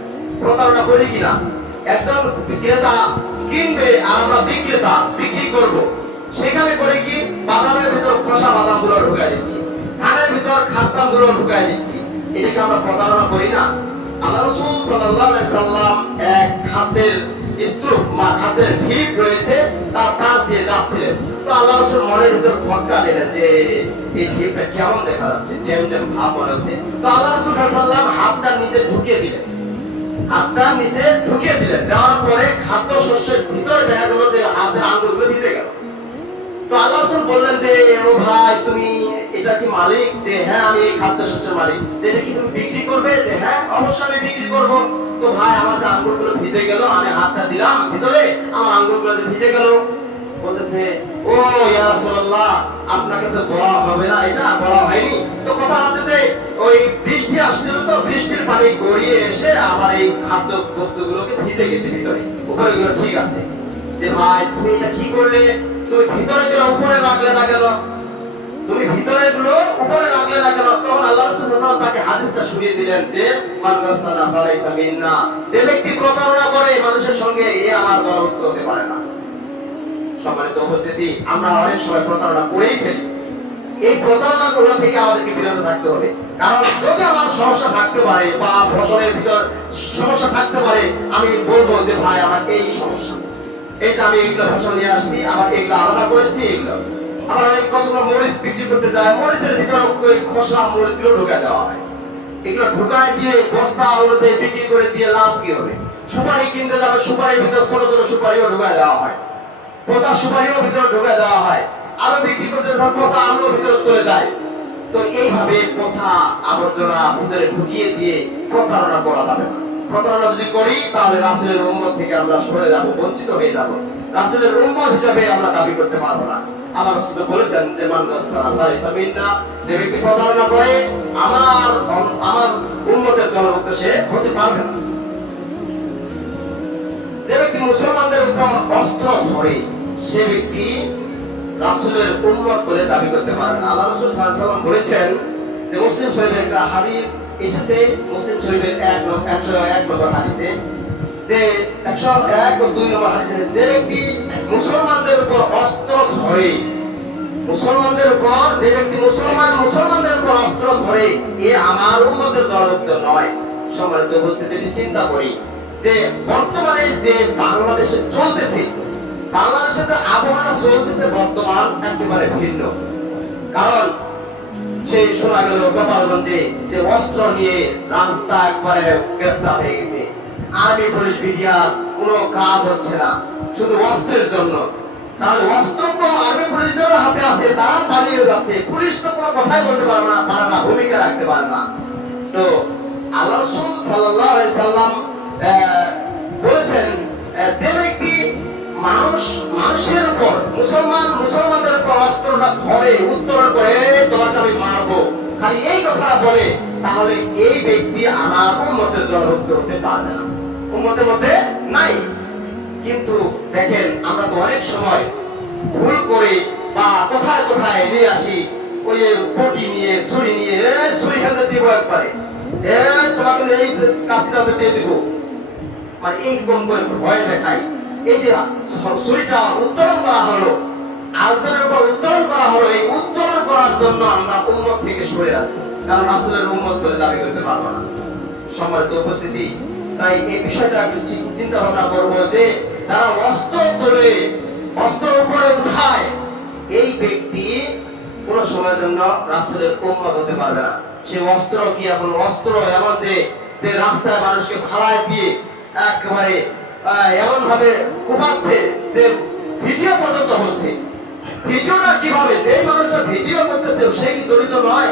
প্রতারণা করি কিনা। একজন ক্রেতা কিনবে আর আমরা বিক্রেতা বিক্রি করব, সেখানে করে কি বাদামের ভিতর খোসা বাদাম গুলো ঢুকাই দিচ্ছি, ধানের ভিতর খাস্তা গুলো ঢুকাই দিচ্ছি, এটাকে আমরা প্রতারণা করি না। আল্লাহ রাসূল সাল্লাল্লাহু আলাইহি সাল্লাম এক খাদ্যের স্তূপ খাদ্যের ঢিপ রয়েছে তার পাশ দিয়ে যাচ্ছিলেন। তো আল্লাহ রাসূল মনের ভিতর খটকা দিলেন যে এই ঢিপটা কেমন দেখা যাচ্ছে, যেমন ভাব মনে হচ্ছে। তো আল্লাহ রাসূল সাল্লাল্লাহু আলাইহি ওয়াসাল্লাম হাতটা নিচে ঢুকিয়ে দিলেন, দেওয়ার পরে খাদ্য শস্যের ভিতরে দেখা গেল যে হাতের আঙ্গুলগুলো ভিজে গেল। তো আল্লাহ রাসূল বললেন যে ও ভাই, তুমি এটা কি মালিক? যে হ্যাঁ আমি এই খাদ্য শস্যের মালিক। এটা কি তুমি বিক্রি করবে? যে হ্যাঁ অবশ্যই আমি বিক্রি করব। তো ভাই আমার আঙ্গুলগুলো ভিজে গেল, আমি হাতটা দিলাম ভিতরে, আমার আঙ্গুলগুলো ভিজে গেল। বলতেছে ও ইয়া রাসূলুল্লাহ, আপনাকে তো বলা হবে না, এটা বলা হয়নি। তো কথা হচ্ছে যে ওই বৃষ্টি আসছিল, তো বৃষ্টির পানি গড়িয়ে এসে আমার এই খাদ্য বস্তুগুলোকে ভিজে গেছে ভিতরে। উভয়গুলো ঠিক আছে। যে ভাই তুমি এটা কি করলে? তুমি ভিতরে গুলো উপরে রাখলে না কেন? তুমি ভিতরে গুলো উপরে রাখলে না কেন? তখন আল্লাহ রাসূল সাল্লাল্লাহু আলাইহি ওয়াসাল্লাম তাকে হাদিসটা শুনিয়ে দিলেন যে মান গাসানা ফালাইসা মিন্না, যে ব্যক্তি প্রতারণা করে মানুষের সঙ্গে, এ আমার দলভুক্ত হতে পারে না। সম্মানিত উপস্থিতি, আমরা অনেক সময় প্রতারণা করেই ফেলি। এই প্রতারণা গুলো থেকে আমাদেরকে বিরত থাকতে হবে। কারণ যদি আমার সমস্যা থাকতে পারে বা ফসলের ভিতর সমস্যা থাকতে পারে, আমি বলবো যে ভাই আমার এই সমস্যা, এই যে আমি এইগুলো ফসল নিয়ে আসছি, আমার এগুলো আলাদা করেছি, এগুলো আবার অনেক কতগুলো মরিচ বিক্রি করতে যায়, মরিচের ভিতরে ওই খোসা মরিচগুলো ঢুকায় দেওয়া হয়। এগুলো ঢুকায় দিয়ে বস্তা অনুযায়ী বিক্রি করে দিয়ে লাভ কি হবে? সুপারি কিনতে যাবে, সুপারির ভিতরে ছোট ছোট সুপারিও ঢুকায় দেওয়া হয়, পচা সুপারিও ভিতরে ঢুকে দেওয়া হয়। আলু বিক্রি করতে যখন পচা আলু ভিতরে চলে যায়। তো এইভাবে পচা আবর্জনা ভিতরে ঢুকিয়ে দিয়ে প্রতারণা করা যাবে না। প্রতারণা যদি করি তাহলে রাসূলের উম্মত থেকে আমরা সরে যাব, বঞ্চিত হয়ে যাব। রাসূলের উম্মত হিসেবে আমরা দাবি করতে পারবো না। আল্লাহ রাসূল বলেছেন যে মান গাসানা ফালাইসা মিন্না, যে ব্যক্তি প্রতারণা করে আমার উম্মতের দলভুক্ত সে হতে পারবে না। যে ব্যক্তি মুসলমানদের উপর অস্ত্র ধরে, সে ব্যক্তি রাসূলের উম্মত বলে দাবি করতে পারে না। আল্লাহ রাসূল সাল্লাল্লাহু আলাইহি ওয়াসাল্লাম বলেছেন যে মুসলিম শরীফের একটা হাদিস এসেছে, মুসলিম শরীফের 101 নম্বর হাদিসে, যে 101 ও 2 নম্বর হাদিসে, যে ব্যক্তি মুসলমানদের উপর অস্ত্র ধরে, মুসলমানদের উপর যে ব্যক্তি মুসলমানদের উপর অস্ত্র ধরে, এ আমার উম্মতের দলভুক্ত নয়। সম্মানিত উপস্থিতি, চিন্তা করি যে বর্তমানে যে বাংলাদেশে চলতেছে, বাংলাদেশে যে আবহাওয়া চলতেছে বর্তমান একেবারে ভিন্ন। কারণ সেই শোনা গেল গোপালগঞ্জে যে অস্ত্র নিয়ে রাস্তা একবারে গ্রেফতার হয়ে গেছে। আর্মি পুলিশ বিডিআর কোনো কাজ হচ্ছে না, শুধু অস্ত্রের জন্য। তাহলে অস্ত্র তো আর্মি পুলিশদের হাতে আছে, তারা পালিয়ে যাচ্ছে, পুলিশ তো কোনো কথাই বলতে পারে না, ভূমিকা রাখতে পারে না। তো আল্লাহ রাসূল সাল্লাল্লাহু আলাইহি সাল্লাম বলেছেন যে ব্যক্তি মানুষের উপর মুসলমানদের উপর অস্ত্রটা ধরে উত্তোলন করে তোমাকে আমি মারবো, খালি এই কথা বলে, তাহলে এই ব্যক্তি আমার উম্মতের দলভুক্ত হতে পারবে না, উম্মতের মধ্যে নাই। কিন্তু দেখেন আমরা তো অনেক সময় ভুল করে বা কোথায় কোথায় নিয়ে আসি, ওই বটি নিয়ে ছুরি নিয়ে, ছুরি খেতে দিব একবারে, তোমাকে এই কাছিটা দিয়ে দিব, মানে এইরকম করে ভয় দেখাই। এই যে ছুরিটা উত্তোলন করা হলো, আলোচনার উপর উত্তোলন করা হলো, এই উত্তোলন করার জন্য আমরা উম্মত থেকে সরে আসি, কারণ রাসূলের উম্মত বলে দাবি করতে পারবো না। সম্মানিত উপস্থিতি, তাই এই বিষয়টা একটু চিন্তা ভাবনা করবো যে যারা অস্ত্র তোলে, অস্ত্র উপরে উঠায়, এই ব্যক্তি কোন সময়ের জন্য রাসূলের উম্মত হতে পারবে না। সে অস্ত্র কি এমন অস্ত্র, এমন যে রাস্তায় মানুষকে ফালায় দিয়ে একেবারে এমন ভাবে কুপাচ্ছে যে ভিডিও পর্যন্ত হচ্ছে। ভিডিওটা কিভাবে, যে মানুষটা ভিডিও করতেছে সে কি জড়িত নয়?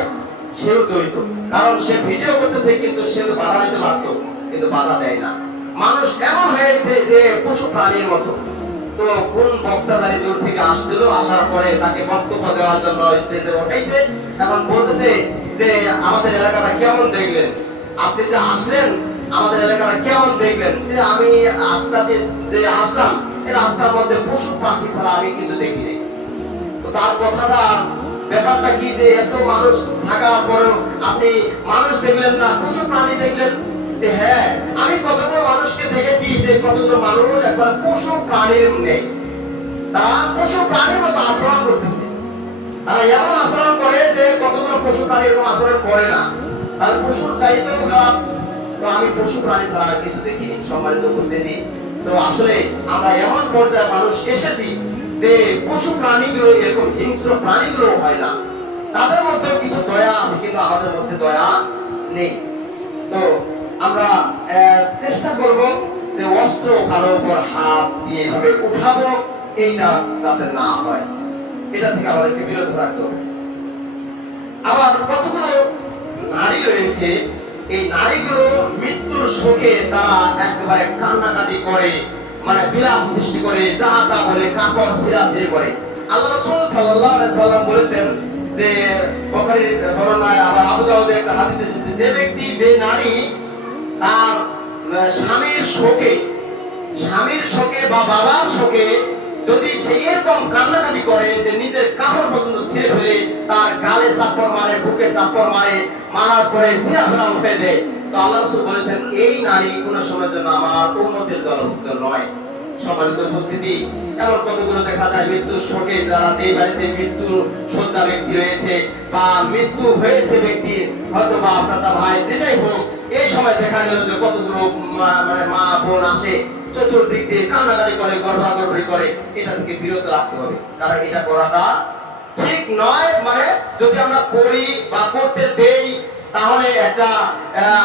সেও জড়িত, কারণ সে ভিডিও করতেছে কিন্তু সে বাধা দিতে পারতো, কিন্তু বাধা দেয় না। মানুষ এমন হয়েছে যে পশু প্রাণীর মতো। তো কোন বক্তাদারি দূর থেকে আসছিল, আসার পরে তাকে বক্তব্য দেওয়ার জন্য স্টেজে উঠাইছে, এখন বলতেছে যে আমাদের এলাকাটা কেমন দেখলেন, আপনি যে আসলেন আমাদের এলাকাটা কেমন দেখলেন? যে আমি রাস্তাতে যে আসলাম, এই রাস্তার মধ্যে পশু পাখি ছাড়া আমি কিছু দেখিনি। তো তার কথাটা ব্যাপারটা কি যে এত মানুষ থাকার পরেও আপনি মানুষ দেখলেন না, পশু প্রাণী দেখলেন? যে হ্যাঁ, আমি কতগুলো মানুষকে দেখেছি যে কতগুলো মানুষ একবার পশু প্রাণীর নেই, তারা পশু প্রাণীর মতো আচরণ করতেছে। তারা এমন আচরণ করে যে কতগুলো পশু প্রাণীর এরকম আচরণ করে না, তারা পশুর চাইতেও খারাপ। তো আমি পশু প্রাণী ছাড়া কিছু দেখিনি। সম্মানিত উপস্থিতি, তো আসলে আমরা এমন পর্যায়ে মানুষ এসেছি যে পশু প্রাণীগুলো এরকম হিংস্র প্রাণীগুলো হয় না, তাদের মধ্যে কিছু দয়া আছে কিন্তু আমাদের মধ্যে দয়া নেই। তো আমরা চেষ্টা করব যে অস্ত্র কারো উপর হাত দিয়ে এভাবে উঠাবো, এইটা যাতে না হয়, এটা থেকে আমাদেরকে বিরত রাখতে হবে। আবার কতগুলো নারী রয়েছে, এই নারীগুলো মৃত্যুর শোকে তারা একেবারে কান্নাকাটি করে, মানে বিলাপ সৃষ্টি করে, যাহা তা বলে, কাপড় ছিঁড়াছিঁড়ি করে। আল্লাহ রাসূল সাল্লাল্লাহু আলাইহি ওয়াসাল্লাম বলেছেন যে বুখারীর বর্ণনায়, আবার আবু দাউদে একটা হাদিস এসেছে, যে ব্যক্তি, যে নারী তার স্বামীর শোকে বা বাবার শোকে যদি সে এরকম কান্নাকাটি করে যে নিজের কাপড় পর্যন্ত ছিঁড়ে ফেলে, তার গালে চাপড় মারে, বুকে চাপড় মারে, মারার পরে জিহ্বা উঠে দেয়, তো আল্লাহ রাসূল বলেছেন এই নারী কোন সময়ের জন্য আমার উম্মতের দলভুক্ত নয়। সম্মানিত উপস্থিতি, এমন কতগুলো দেখা যায় মৃত্যুর শোকে, যারা যে বাড়িতে মৃত্যু শয্যা ব্যক্তি রয়েছে বা মৃত্যু হয়েছে ব্যক্তি, হয়তো বা চাচা ভাই যেটাই হোক, এই সময় দেখা গেল যে কতগুলো মানে মা বোন আসে, চতুর্দিক দিয়ে কান্নাকাটি করে, গর্ভাগর্ভি করে। এটা থেকে বিরত রাখতে হবে, কারণ এটা করাটা ঠিক নয়। মানে যদি আমরা করি বা করতে দেই, তাহলে একটা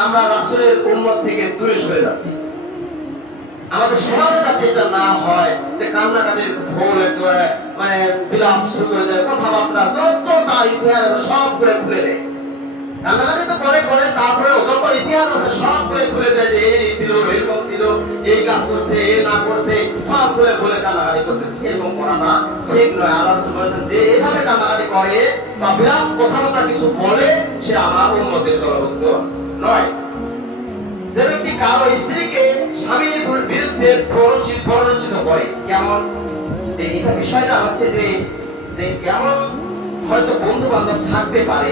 আমরা রাসূলের উম্মত থেকে দূরে সরে যাচ্ছি। আমাদের সমাজে যাতে এটা না হয় যে কান্নাকাটির ঢোল একেবারে মানে বিলাপ শুরু করে দেয়, কথাবার্তা যত তার ইতিহাস সব করে খুলে দেয়। কান্নাকাটি তো করে করে, তারপরে যত ইতিহাস আছে সব করে খুলে দেয় যে এই ছিল, এরকম ছিল, এই কাজ করছে, এ না করছে, সব করে বলে কান্নাকাটি করতেছে। এরকম করাটা ঠিক নয়। আল্লাহ রাসূল বলেছেন যে এভাবে কান্নাকাটি করে বা বিলাপ কথাবার্তা কিছু বলে, সে আমার উম্মতের দলভুক্ত নয়। যে ব্যক্তি কারো স্ত্রীকে স্বামীর বিরুদ্ধে প্ররোচিত করে, কেমন যে এটা বিষয়টা হচ্ছে যে কেমন, হয়তো বন্ধু বান্ধব থাকতে পারে,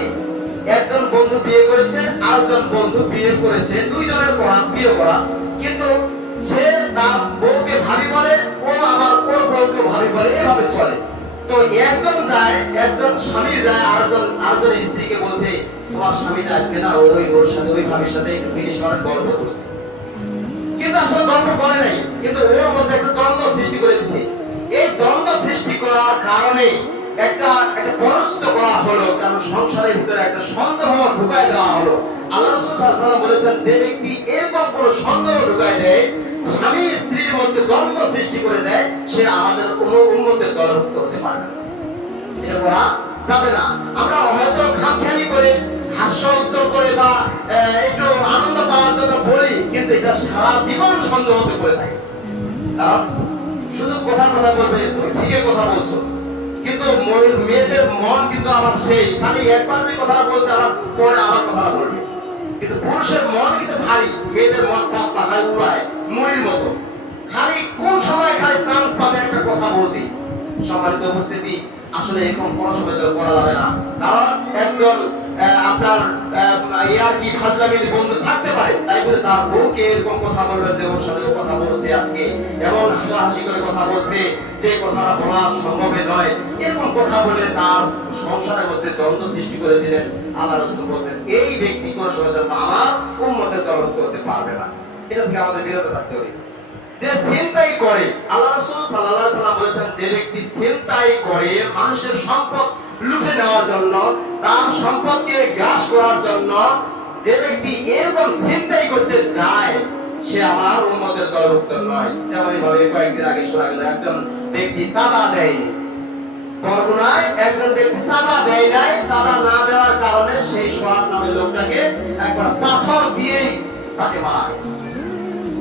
একজন বন্ধু বিয়ে করেছে, আরেকজন বন্ধু বিয়ে করেছে, দুইজনের বিয়ে করা, কিন্তু সে তার বউকে ভাবি বলে, ও আবার ওর বউকে ভাবি বলে, এভাবে চলে। তো একজন যায়, একজন স্বামী যায় আরেকজন স্ত্রীকে বলছে, তোমার স্বামীটা আজকে না ওর সাথে, ওই ভাবির সাথে বিদেশ করার গল্প করছে, কিন্তু আসলে গল্প করে নাই, কিন্তু ওর মধ্যে একটা দ্বন্দ্ব সৃষ্টি করে দিচ্ছে। এই দ্বন্দ্ব সৃষ্টি করার কারণে একটা পরাস্ত করা হলো, কারণ সংসারের ভিতরে একটা সন্দেহ ঢুকাই দেওয়া হলো। আল্লাহ রাসূল সাল্লাল্লাহু আলাইহি ওয়াসাল্লাম বলেছেন যে ব্যক্তি এরকম কোন সন্দেহ ঢুকাই দেয়, স্বামী স্ত্রীর মধ্যে দ্বন্দ্ব সৃষ্টি করে দেয়, সে আমাদের কোন উম্মতের দলভুক্ত হতে পারে না, এটা করা যাবে না। আমরা হয়তো খামখেয়ালি করে, হাস্য উজ্জ্বল করে বা একটু আনন্দ পাওয়ার জন্য বলি, কিন্তু এটা সারা জীবন সন্দেহ হতে পড়ে থাকে। কারণ শুধু কথা বলবে, তুমি ঠিকই কথা বলছো, কিন্তু মেয়েদের মন কিন্তু আবার সেই খালি একবার যে কথাটা বলছে আবার পরে আমার কথাটা বলবে। কিন্তু পুরুষের মন কিন্তু ভারী, মেয়েদের মন পাখায় উড়ায় মুড়ির মতো, খালি কোন সময় খালি চান্স পাবে একটা কথা বলতে। সম্মানিত উপস্থিতি, আসলে এরকম কোনো সময় করা যাবে না। কারণ একজন আপনার কি ফাজলামির বন্ধু থাকতে পারে, তাই বলে তার বউকে এরকম কথা বলবে যে ওর সাথে কথা বলছে আজকে, এমন হাসাহাসি করে কথা বলছে যে কথাটা বলা সম্ভব নয়, এরকম কথা বলে তার সংসারের মধ্যে দ্বন্দ্ব সৃষ্টি করে দিলেন। আল্লাহ রাসূল বলেন এই ব্যক্তি কোনো সময় আমার উম্মতের দলভুক্ত করতে পারবে না। এটা থেকে আমাদের বিরত থাকতে হবে। যে ছিনতাই করে, আল্লাহ রাসূল সাল্লাল্লাহু আলাইহি ওয়াসাল্লাম বলেছেন যে ব্যক্তি ছিনতাই করে মানুষের সম্পদ লুটে নেওয়ার জন্য, তার সম্পদকে গ্রাস করার জন্য, যে ব্যক্তি এরকম ছিনতাই করতে যায়, সে আমার উম্মতের দলভুক্ত নয়। যেমন ভাবে কয়েকদিন আগে শোনা গেল একজন ব্যক্তি চাঁদা দেয়নি, বরগুনায় একজন ব্যক্তি চাঁদা দেয় নাই, চাঁদা না দেওয়ার কারণে সেই সোহাগ নামের লোকটাকে একবার পাথর দিয়ে তাকে মারা হয়েছে।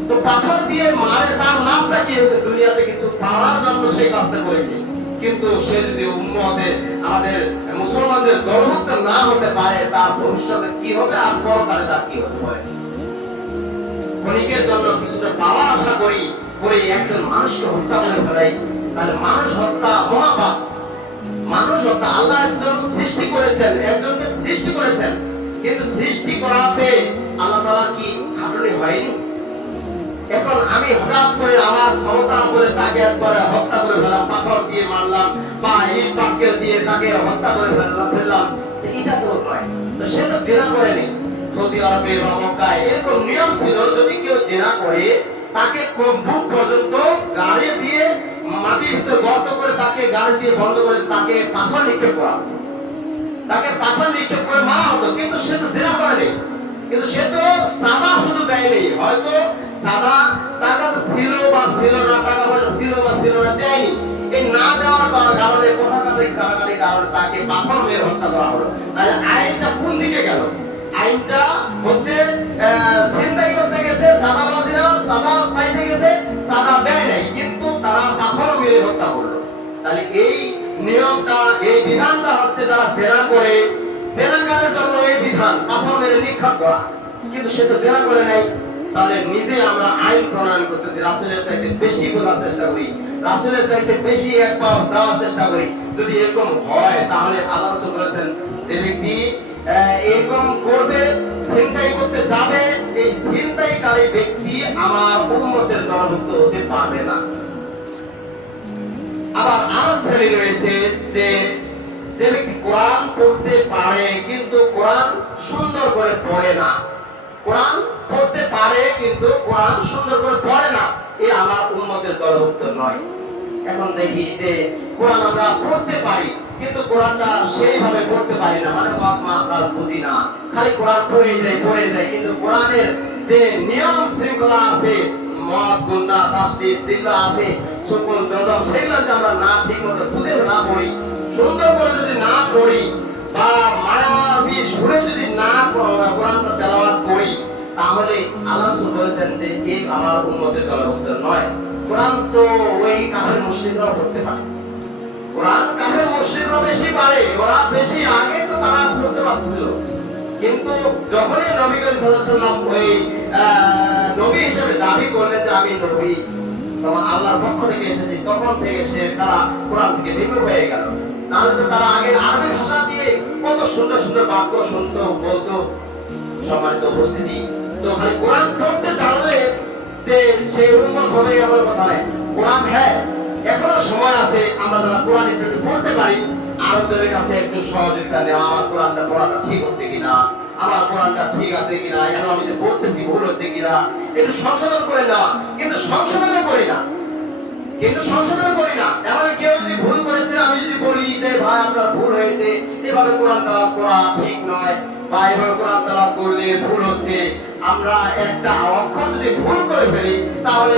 তো পাথর দিয়ে মারে, তার নামটা কি হচ্ছে, দুনিয়াতে কিছু পাওয়ার জন্য সেই কাজটা করেছে, কিন্তু সে যদি উম্মতের আমাদের মুসলমানদের দলভুক্ত না হতে পারে, তার ভবিষ্যতে কি হবে আর পরকালে তার কি হতে পারে। ক্ষণিকের জন্য কিছুটা পাওয়া আশা করি করে একজন মানুষকে হত্যা করে ফেলাই, তাহলে মানুষ হত্যা মহাপাপ। মানুষ হত্যা, আল্লাহ একজন সৃষ্টি করেছেন, একজনকে সৃষ্টি করেছেন, কিন্তু সৃষ্টি করাতে আল্লাহ তাআলা কি খাটুনি হয়নি? এখন আমি হঠাৎ করে আমার ক্ষমতা করে তাকে একবারে হত্যা করে ফেললাম, পাথর দিয়ে মারলাম বা ইট পাটকেল দিয়ে তাকে হত্যা করে ফেললাম, এটা তো নয়। তো সে তো জেনা করেনি। সৌদি আরবে বা মক্কায় এরকম নিয়ম ছিল, যদি কেউ জেনা করে তাকে বুক পর্যন্ত গাড়ি দিয়ে মাটির ভিতরে গর্ত করে তাকে গাড়ি দিয়ে বন্ধ করে তাকে পাথর নিক্ষেপ করা, তাকে পাথর নিক্ষেপ করে মারা হতো। কিন্তু সে তো জেরা করেনি, কিন্তু সে তো চাঁদা শুধু দেয়নি, হয়তো চাঁদা তার কাছে ছিল বা ছিল না, টাকা পয়সা ছিল বা ছিল না, দেয়নি। এই না দেওয়ার কারণে কারণে তাকে পাথর মেরে হত্যা করা হলো। তাহলে আইনটা কোন দিকে গেল? আইনটা হচ্ছে ছিনতাই করতে গেছে, চাঁদাবাজিরা চাঁদা চাইতে গেছে, চাঁদা দেয় নাই, কিন্তু তারা পাথর মেরে হত্যা করলো। তাহলে এই নিয়মটা, এই বিধানটা হচ্ছে যারা জেরা করে, জেরাকারের জন্য এই বিধান পাথর মেরে নিক্ষেপ করা, কিন্তু সে তো জেরা করে নাই। তাহলে নিজে আমরা আইন প্রণয়ন করতেছি, রাসূলের চাইতে বেশি বোঝার চেষ্টা করি, রাসূলের চাইতে বেশি এক পা যাওয়ার চেষ্টা করি। যদি এরকম হয় তাহলে আল্লাহ রাসূল বলেছেন যে ব্যক্তি এরকম করবে, ছিনতাই করতে যাবে, এই ছিনতাইকারী ব্যক্তি আমার উম্মতের দলভুক্ত হতে পারবে না। আবার আর শ্রেণী রয়েছে যে যে ব্যক্তি কোরআন পড়তে পারে কিন্তু কোরআন সুন্দর করে পড়ে না, কোরআন পড়তে পারে কিন্তু কোরআন সুন্দর করে পড়ে না, এ আমার উম্মতের দলভুক্ত নয়। এখন দেখি যে কোরআন আমরা পড়তে পারি কিন্তু কোরআনটা সেইভাবে পড়তে পারি না, মানে মাত্রা বুঝি না, খালি কোরআন পড়ে যায়, কিন্তু কোরআনের যে নিয়ম শৃঙ্খলা আছে, মত গুণা তাসদিদ যেগুলো আছে, সকল জজম, সেগুলো যদি আমরা না ঠিক মতো বুঝে না পড়ি, সুন্দর করে যদি না পড়ি, বা মায়াবী সুরে যদি না কোরআনটা তেলাওয়াত করি, তাহলে আল্লাহ বলেছেন যে এই আমার উম্মতের দলভুক্ত নয়। কোরআন তো ওই কাফের মুশরিকরাও পড়তে পারে, কোরআন কাফের মুশরিকরা বেশি পারে, ওরা বেশি আগে তো তারা পড়তে পারছিল, কিন্তু যখনই নবী করিম সাল্লাল্লাহু আলাইহি ওয়াসাল্লাম ওই নবী হিসেবে দাবি করলেন যে আমি নবী, তখন আল্লাহর পক্ষ থেকে এসেছি, তখন থেকে সে তারা কোরআন থেকে বিমুখ হয়ে গেল। নাহলে তো তারা আগে আরবি ভাষা দিয়ে কত সুন্দর সুন্দর বাক্য শুনতো, বলতো। সম্মানিত উপস্থিতি, তো খালি কোরআন পড়তে জানলে যে সে উন্মত হবে এমন কথা নয়। কোরআন হ্যাঁ এখনো সময় আছে, আমরা যারা কোরআন একটু পড়তে পারি আরবদের কাছে একটু সহযোগিতা নেওয়া, আমার কোরআনটা পড়াটা ঠিক হচ্ছে কিনা, আমার কোরআনটা ঠিক আছে কিনা, এখন আমি যে পড়তেছি ভুল হচ্ছে কিনা, একটু সংশোধন করে নেওয়া। কিন্তু সংশোধন করি না, এমন কেউ যদি ভুল করেছে, আমি যদি বলি যে ভাই আপনার ভুল হয়েছে, এভাবে কোরআন তেলাওয়াত করা ঠিক নয়, বা এভাবে কোরআন তেলাওয়াত করলে ভুল হচ্ছে, আমরা একটা অক্ষর যদি ভুল করে ফেলি তাহলে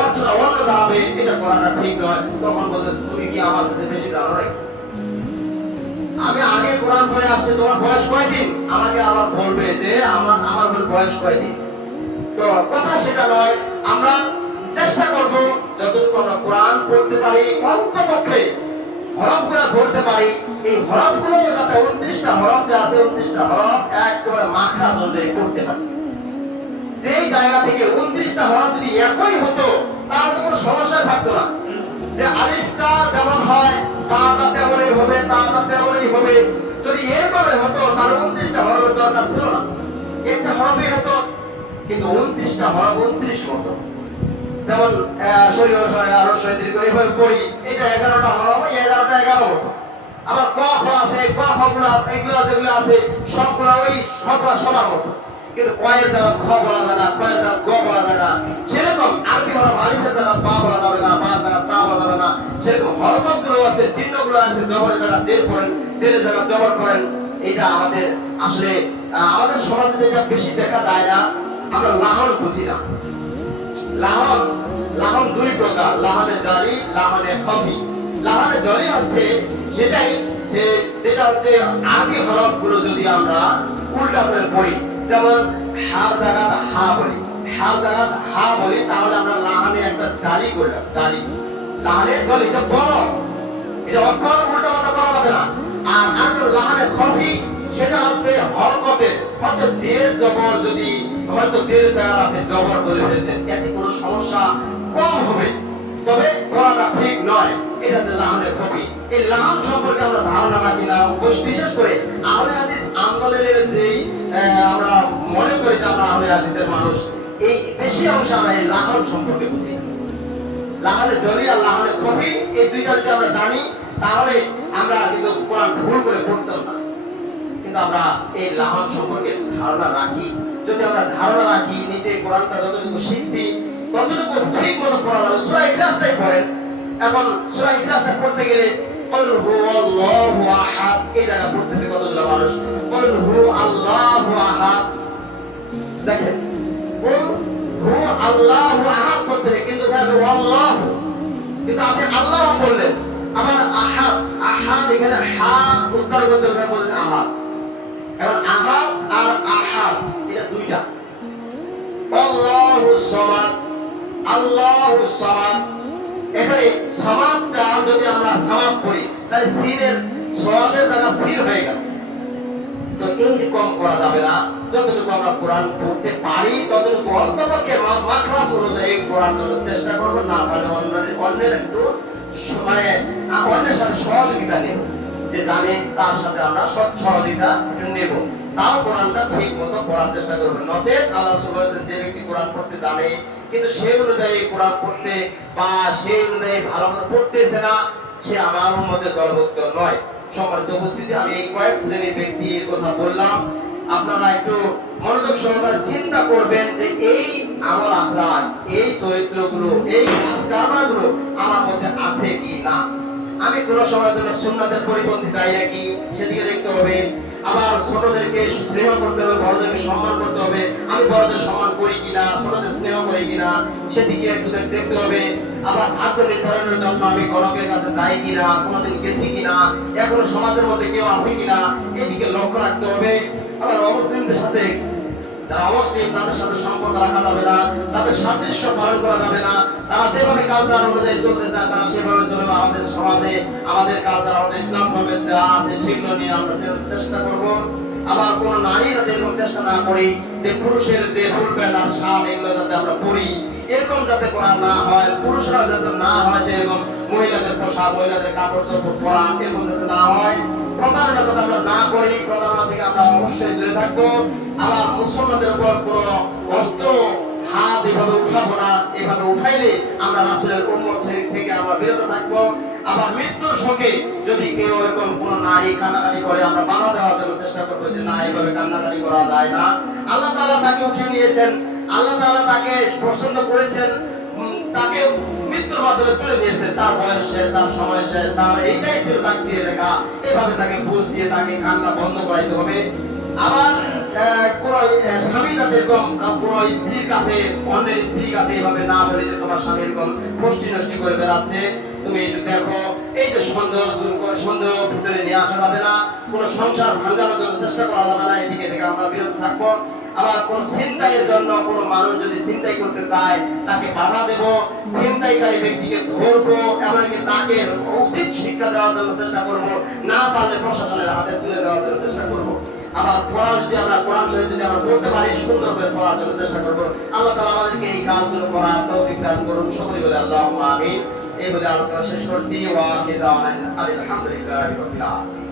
অর্থটা অন্য দাঁড়াবে, এটা করাটা ঠিক নয়। তখন বলছে তুমি কি আমার সাথে বেশি জানো নাই? আমি আগে কোরআন পড়ে আসছে, তোমার বয়স কয়দিন? আমাকে আবার বলবে যে আমার বয়স কয়দিন? তো কথা সেটা নয়। আমরা চেষ্টা করব যতটুকু আমরা কোরআন পড়তে পারি, অন্তপক্ষে হরফগুলো ধরতে পারি, এই হরফগুলো যাতে 29টা হরফ যে আছে, 29টা হরফ একেবারে মাখরাজ অনুযায়ী করতে পারি। যেই জায়গা থেকে 29টা হরফ যদি একই হতো তাহলে তো কোনো সমস্যা থাকতো না, যে আলিফটা যেমন হয় তাটা তেমনই হবে, তাটা তেমনই হবে। যদি এরকম হতো তাহলে 29টা হরফের দরকার ছিল না, একটা হরফই হতো। কিন্তু 29টা হরফ 29 মতো, যেমন আরো শহীদ করে পড়ি, এটা 11টা হরফ, 11টা 11 মতো। আবার কফ আছে, কফগুলো এগুলো যেগুলো আছে সবগুলো ওই সবার মতো, কিন্তু কয়ের জায়গা খ বলা যায় না, কয়ের জায়গা গ বলা যায় না। সেরকম আরবি হরফ আলিফের জায়গা পা বলা যাবে না, পা জায়গা তা বলা যাবে না। সেরকম হরফগুলো আছে, চিহ্নগুলো আছে, জবরের জায়গা জের করেন, জেরের জায়গা জবর করেন। এটা আমাদের আসলে আমাদের সমাজে যেটা বেশি দেখা যায় না, আমরা লাহন বুঝি না। লাহন দুই প্রকার, লাহনে জারি, লাহনে খফি। লাহনে জারি হচ্ছে সেটাই যেটা হচ্ছে আরবি হরফগুলো যদি আমরা উল্টা করে পড়ি, যেমন হার জায়গা হা বলি, তাহলে আমরা লাহানে একটা জারি করলাম, লাহানে জারি, এটা বড়, এটা অক্ষর উল্টা পাল্টা করা যাবে না। আর লাহানে খফি সেটা হচ্ছে হরকতের, হয়তো জের জবর, যদি হয়তো জের জায়গা আপনি জবর করে ফেলেছেন, এতে কোনো সমস্যা কম হবে, তবে করাটা ঠিক নয়। এটা হচ্ছে লাহানের কপি। এই লাহান সম্পর্কে আমরা ধারণা রাখি না, বিশেষ করে আহলে হাদিস আন্দোলনের যেই আমরা মনে করি যে আমরা আহলে হাদিসের মানুষ, এই বেশি অংশ আমরা এই লাহান সম্পর্কে বুঝি। লাহানে জলি আর লাহানে কপি, এই দুইটা যদি আমরা জানি তাহলে আমরা কিন্তু কোরআন ভুল করে পড়তাম না। কিন্তু আমরা এই লাহান সম্পর্কে ধারণা রাখি, যদি আমরা ধারণা রাখি, নিজে কোরআনটা যতটুকু শিখছি ততটুকু ঠিক মতো পড়া যাবে। সূরা ইখলাসটাই পড়েন। এখন সূরা ইখলাসটা পড়তে গেলে কুল হুয়াল্লাহু আহাদ এই জায়গা পড়তেছে কতগুলো মানুষ, কুল হুয়াল্লাহু আহাদ। দেখেন কুল হুয়াল্লাহু আহাদ করতে, কিন্তু আল্লাহ, কিন্তু আপনি আল্লাহ বললেন, আমার আহাদ, আহাদ এখানে হা উত্তর করতে বলেন আহাদ। এখন আহাদ আর আহাদ এটা দুইটা। আল্লাহু সামাদ, আল্লাহু সামাদ, এখানে সামাদটা যদি আমরা সামাদ করি তাহলে সিনের সামাদের জায়গা সির হয়ে গেল। তো এইরকম করা যাবে না। যতটুকু আমরা কোরআন পড়তে পারি ততটুকু অন্তপক্ষে মাখরাজ অনুযায়ী কোরআন চেষ্টা করবো, না পারলে অন্যের একটু মানে অন্যের সাথে সহযোগিতা নেব, যে জানে তার সাথে আমরা সহযোগিতা নেব, তাও কোরআনটা ঠিক মতো পড়ার চেষ্টা করবো। নচেত আল্লাহ রাসূল বলেছেন, যে ব্যক্তি কোরআন পড়তে জানে কিন্তু সেই অনুযায়ী কোরআন পড়তে বা সেই অনুযায়ী ভালো মতো পড়তেছে না, সে আমার উম্মতের দলভুক্ত নয়। সম্মানিত উপস্থিতি, আমি এই কয়েক শ্রেণীর ব্যক্তির কথা বললাম। আপনারা একটু মনোযোগ সহকারে চিন্তা করবেন যে এই আমল আখলাক, এই চরিত্রগুলো, এই কাজকর্মগুলো আমার মধ্যে আছে কি না। আমি কোন সময়ের জন্য সুন্নাতের পরিপন্থী চাই নাকি সেদিকে দেখতে হবে। আবার ছোটদেরকে স্নেহ করতে হবে, বড়দেরকে সম্মান করতে হবে। আমি বড়দের সম্মান করি কিনা, ছোটদের স্নেহ করি কিনা সেদিকে একটু দেখতে হবে। আবার আত্মনির্ভরের জন্য আমি গণকের কাছে যাই কিনা, কোনোদিন গেছি কিনা, এখনো সমাজের মধ্যে কেউ আছে কিনা এদিকে লক্ষ্য রাখতে হবে। আবার অমুসলিমদের সাথে, যারা অমুসলিম তাদের সাথে সম্পর্ক রাখা যাবে না, তাদের সাদৃশ্য পালন করা যাবে না। তারা যেভাবে কালচার অনুযায়ী চলতে চায় তারা সেভাবে চলবে। আমাদের সমাজে আমাদের কালচার, আমাদের ইসলাম ধর্মে যা আছে সেগুলো নিয়ে আমরা চেষ্টা করব। আবার কোন নারী যাতে এরকম চেষ্টা না করি যে পুরুষের যে ফুল প্যান্ট আর শার্ট এগুলো যাতে আমরা পরি, এরকম যাতে করা না হয়। পুরুষরা যাতে না হয় যে এরকম মহিলাদের পোশাক, মহিলাদের কাপড় চোপড় পরা এরকম যাতে না হয়। প্রতারণা যাতে আমরা না করি, প্রতারণা থেকে আমরা অবশ্যই দূরে থাকবো। আবার মুসলমানদের উপর কোন অস্ত্র হাত এভাবে উঠাবো না, এভাবে উঠাইলে আমরা রাসূলের উম্মত থেকে আমরা বিরত থাকবো। আবার মৃত্যুর শোকে যদি কেউ এরকম কোন নারী কান্নাকাটি করে আমরা বাধা দেওয়ার জন্য চেষ্টা করবো যে না, এইভাবে কান্নাকাটি করা যায় না। আল্লাহ তাআলা তাকে উঠিয়ে নিয়েছেন, আল্লাহ তাআলা তাকে পছন্দ করেছেন, তাকে মৃত্যুর মাধ্যমে তুলে নিয়েছেন। তার বয়স শেষ, তার সময় শেষ, তার এইটাই ছিল তাকে দিয়ে রেখা। এভাবে তাকে বুঝ দিয়ে তাকে কান্না বন্ধ করাইতে হবে। আবার কোন স্বামী যাতে এরকম কোন স্ত্রীর কাছে, অন্যের স্ত্রীর কাছে এভাবে না বলে যে তোমার স্বামী এরকম গোষ্ঠী নষ্টি করে বেড়াচ্ছে, তুমি একটু দেখো। এই যে সন্দেহ ভিতরে নিয়ে আসা যাবে না, কোন সংসার ভাঙানোর জন্য চেষ্টা করা যাবে না, এদিকে থেকে আমরা বিরত থাকবো। আবার কোন ছিনতাইয়ের জন্য কোন মানুষ যদি ছিনতাই করতে চায় তাকে বাধা দেব, ছিনতাইকারী ব্যক্তিকে ধরবো, এমনকি তাকে উচিত শিক্ষা দেওয়ার জন্য চেষ্টা করবো, না পারলে প্রশাসনের হাতে তুলে দেওয়ার জন্য চেষ্টা করবো। আবার কোরআন যদি আমরা কোরআন শরীফ যদি আমরা পড়তে পারি সুন্দর করে পড়ার জন্য চেষ্টা করবো। আল্লাহ তাআলা আমাদেরকে এই কাজগুলো করার তৌফিক দান করুন। সকলে বলে আল্লাহুম্মা আমিন। এই বলে আলোচনা শেষ করছি। ওয়া আখিরু দাওয়ানা আলহামদুলিল্লাহি রাব্বিল আলামিন।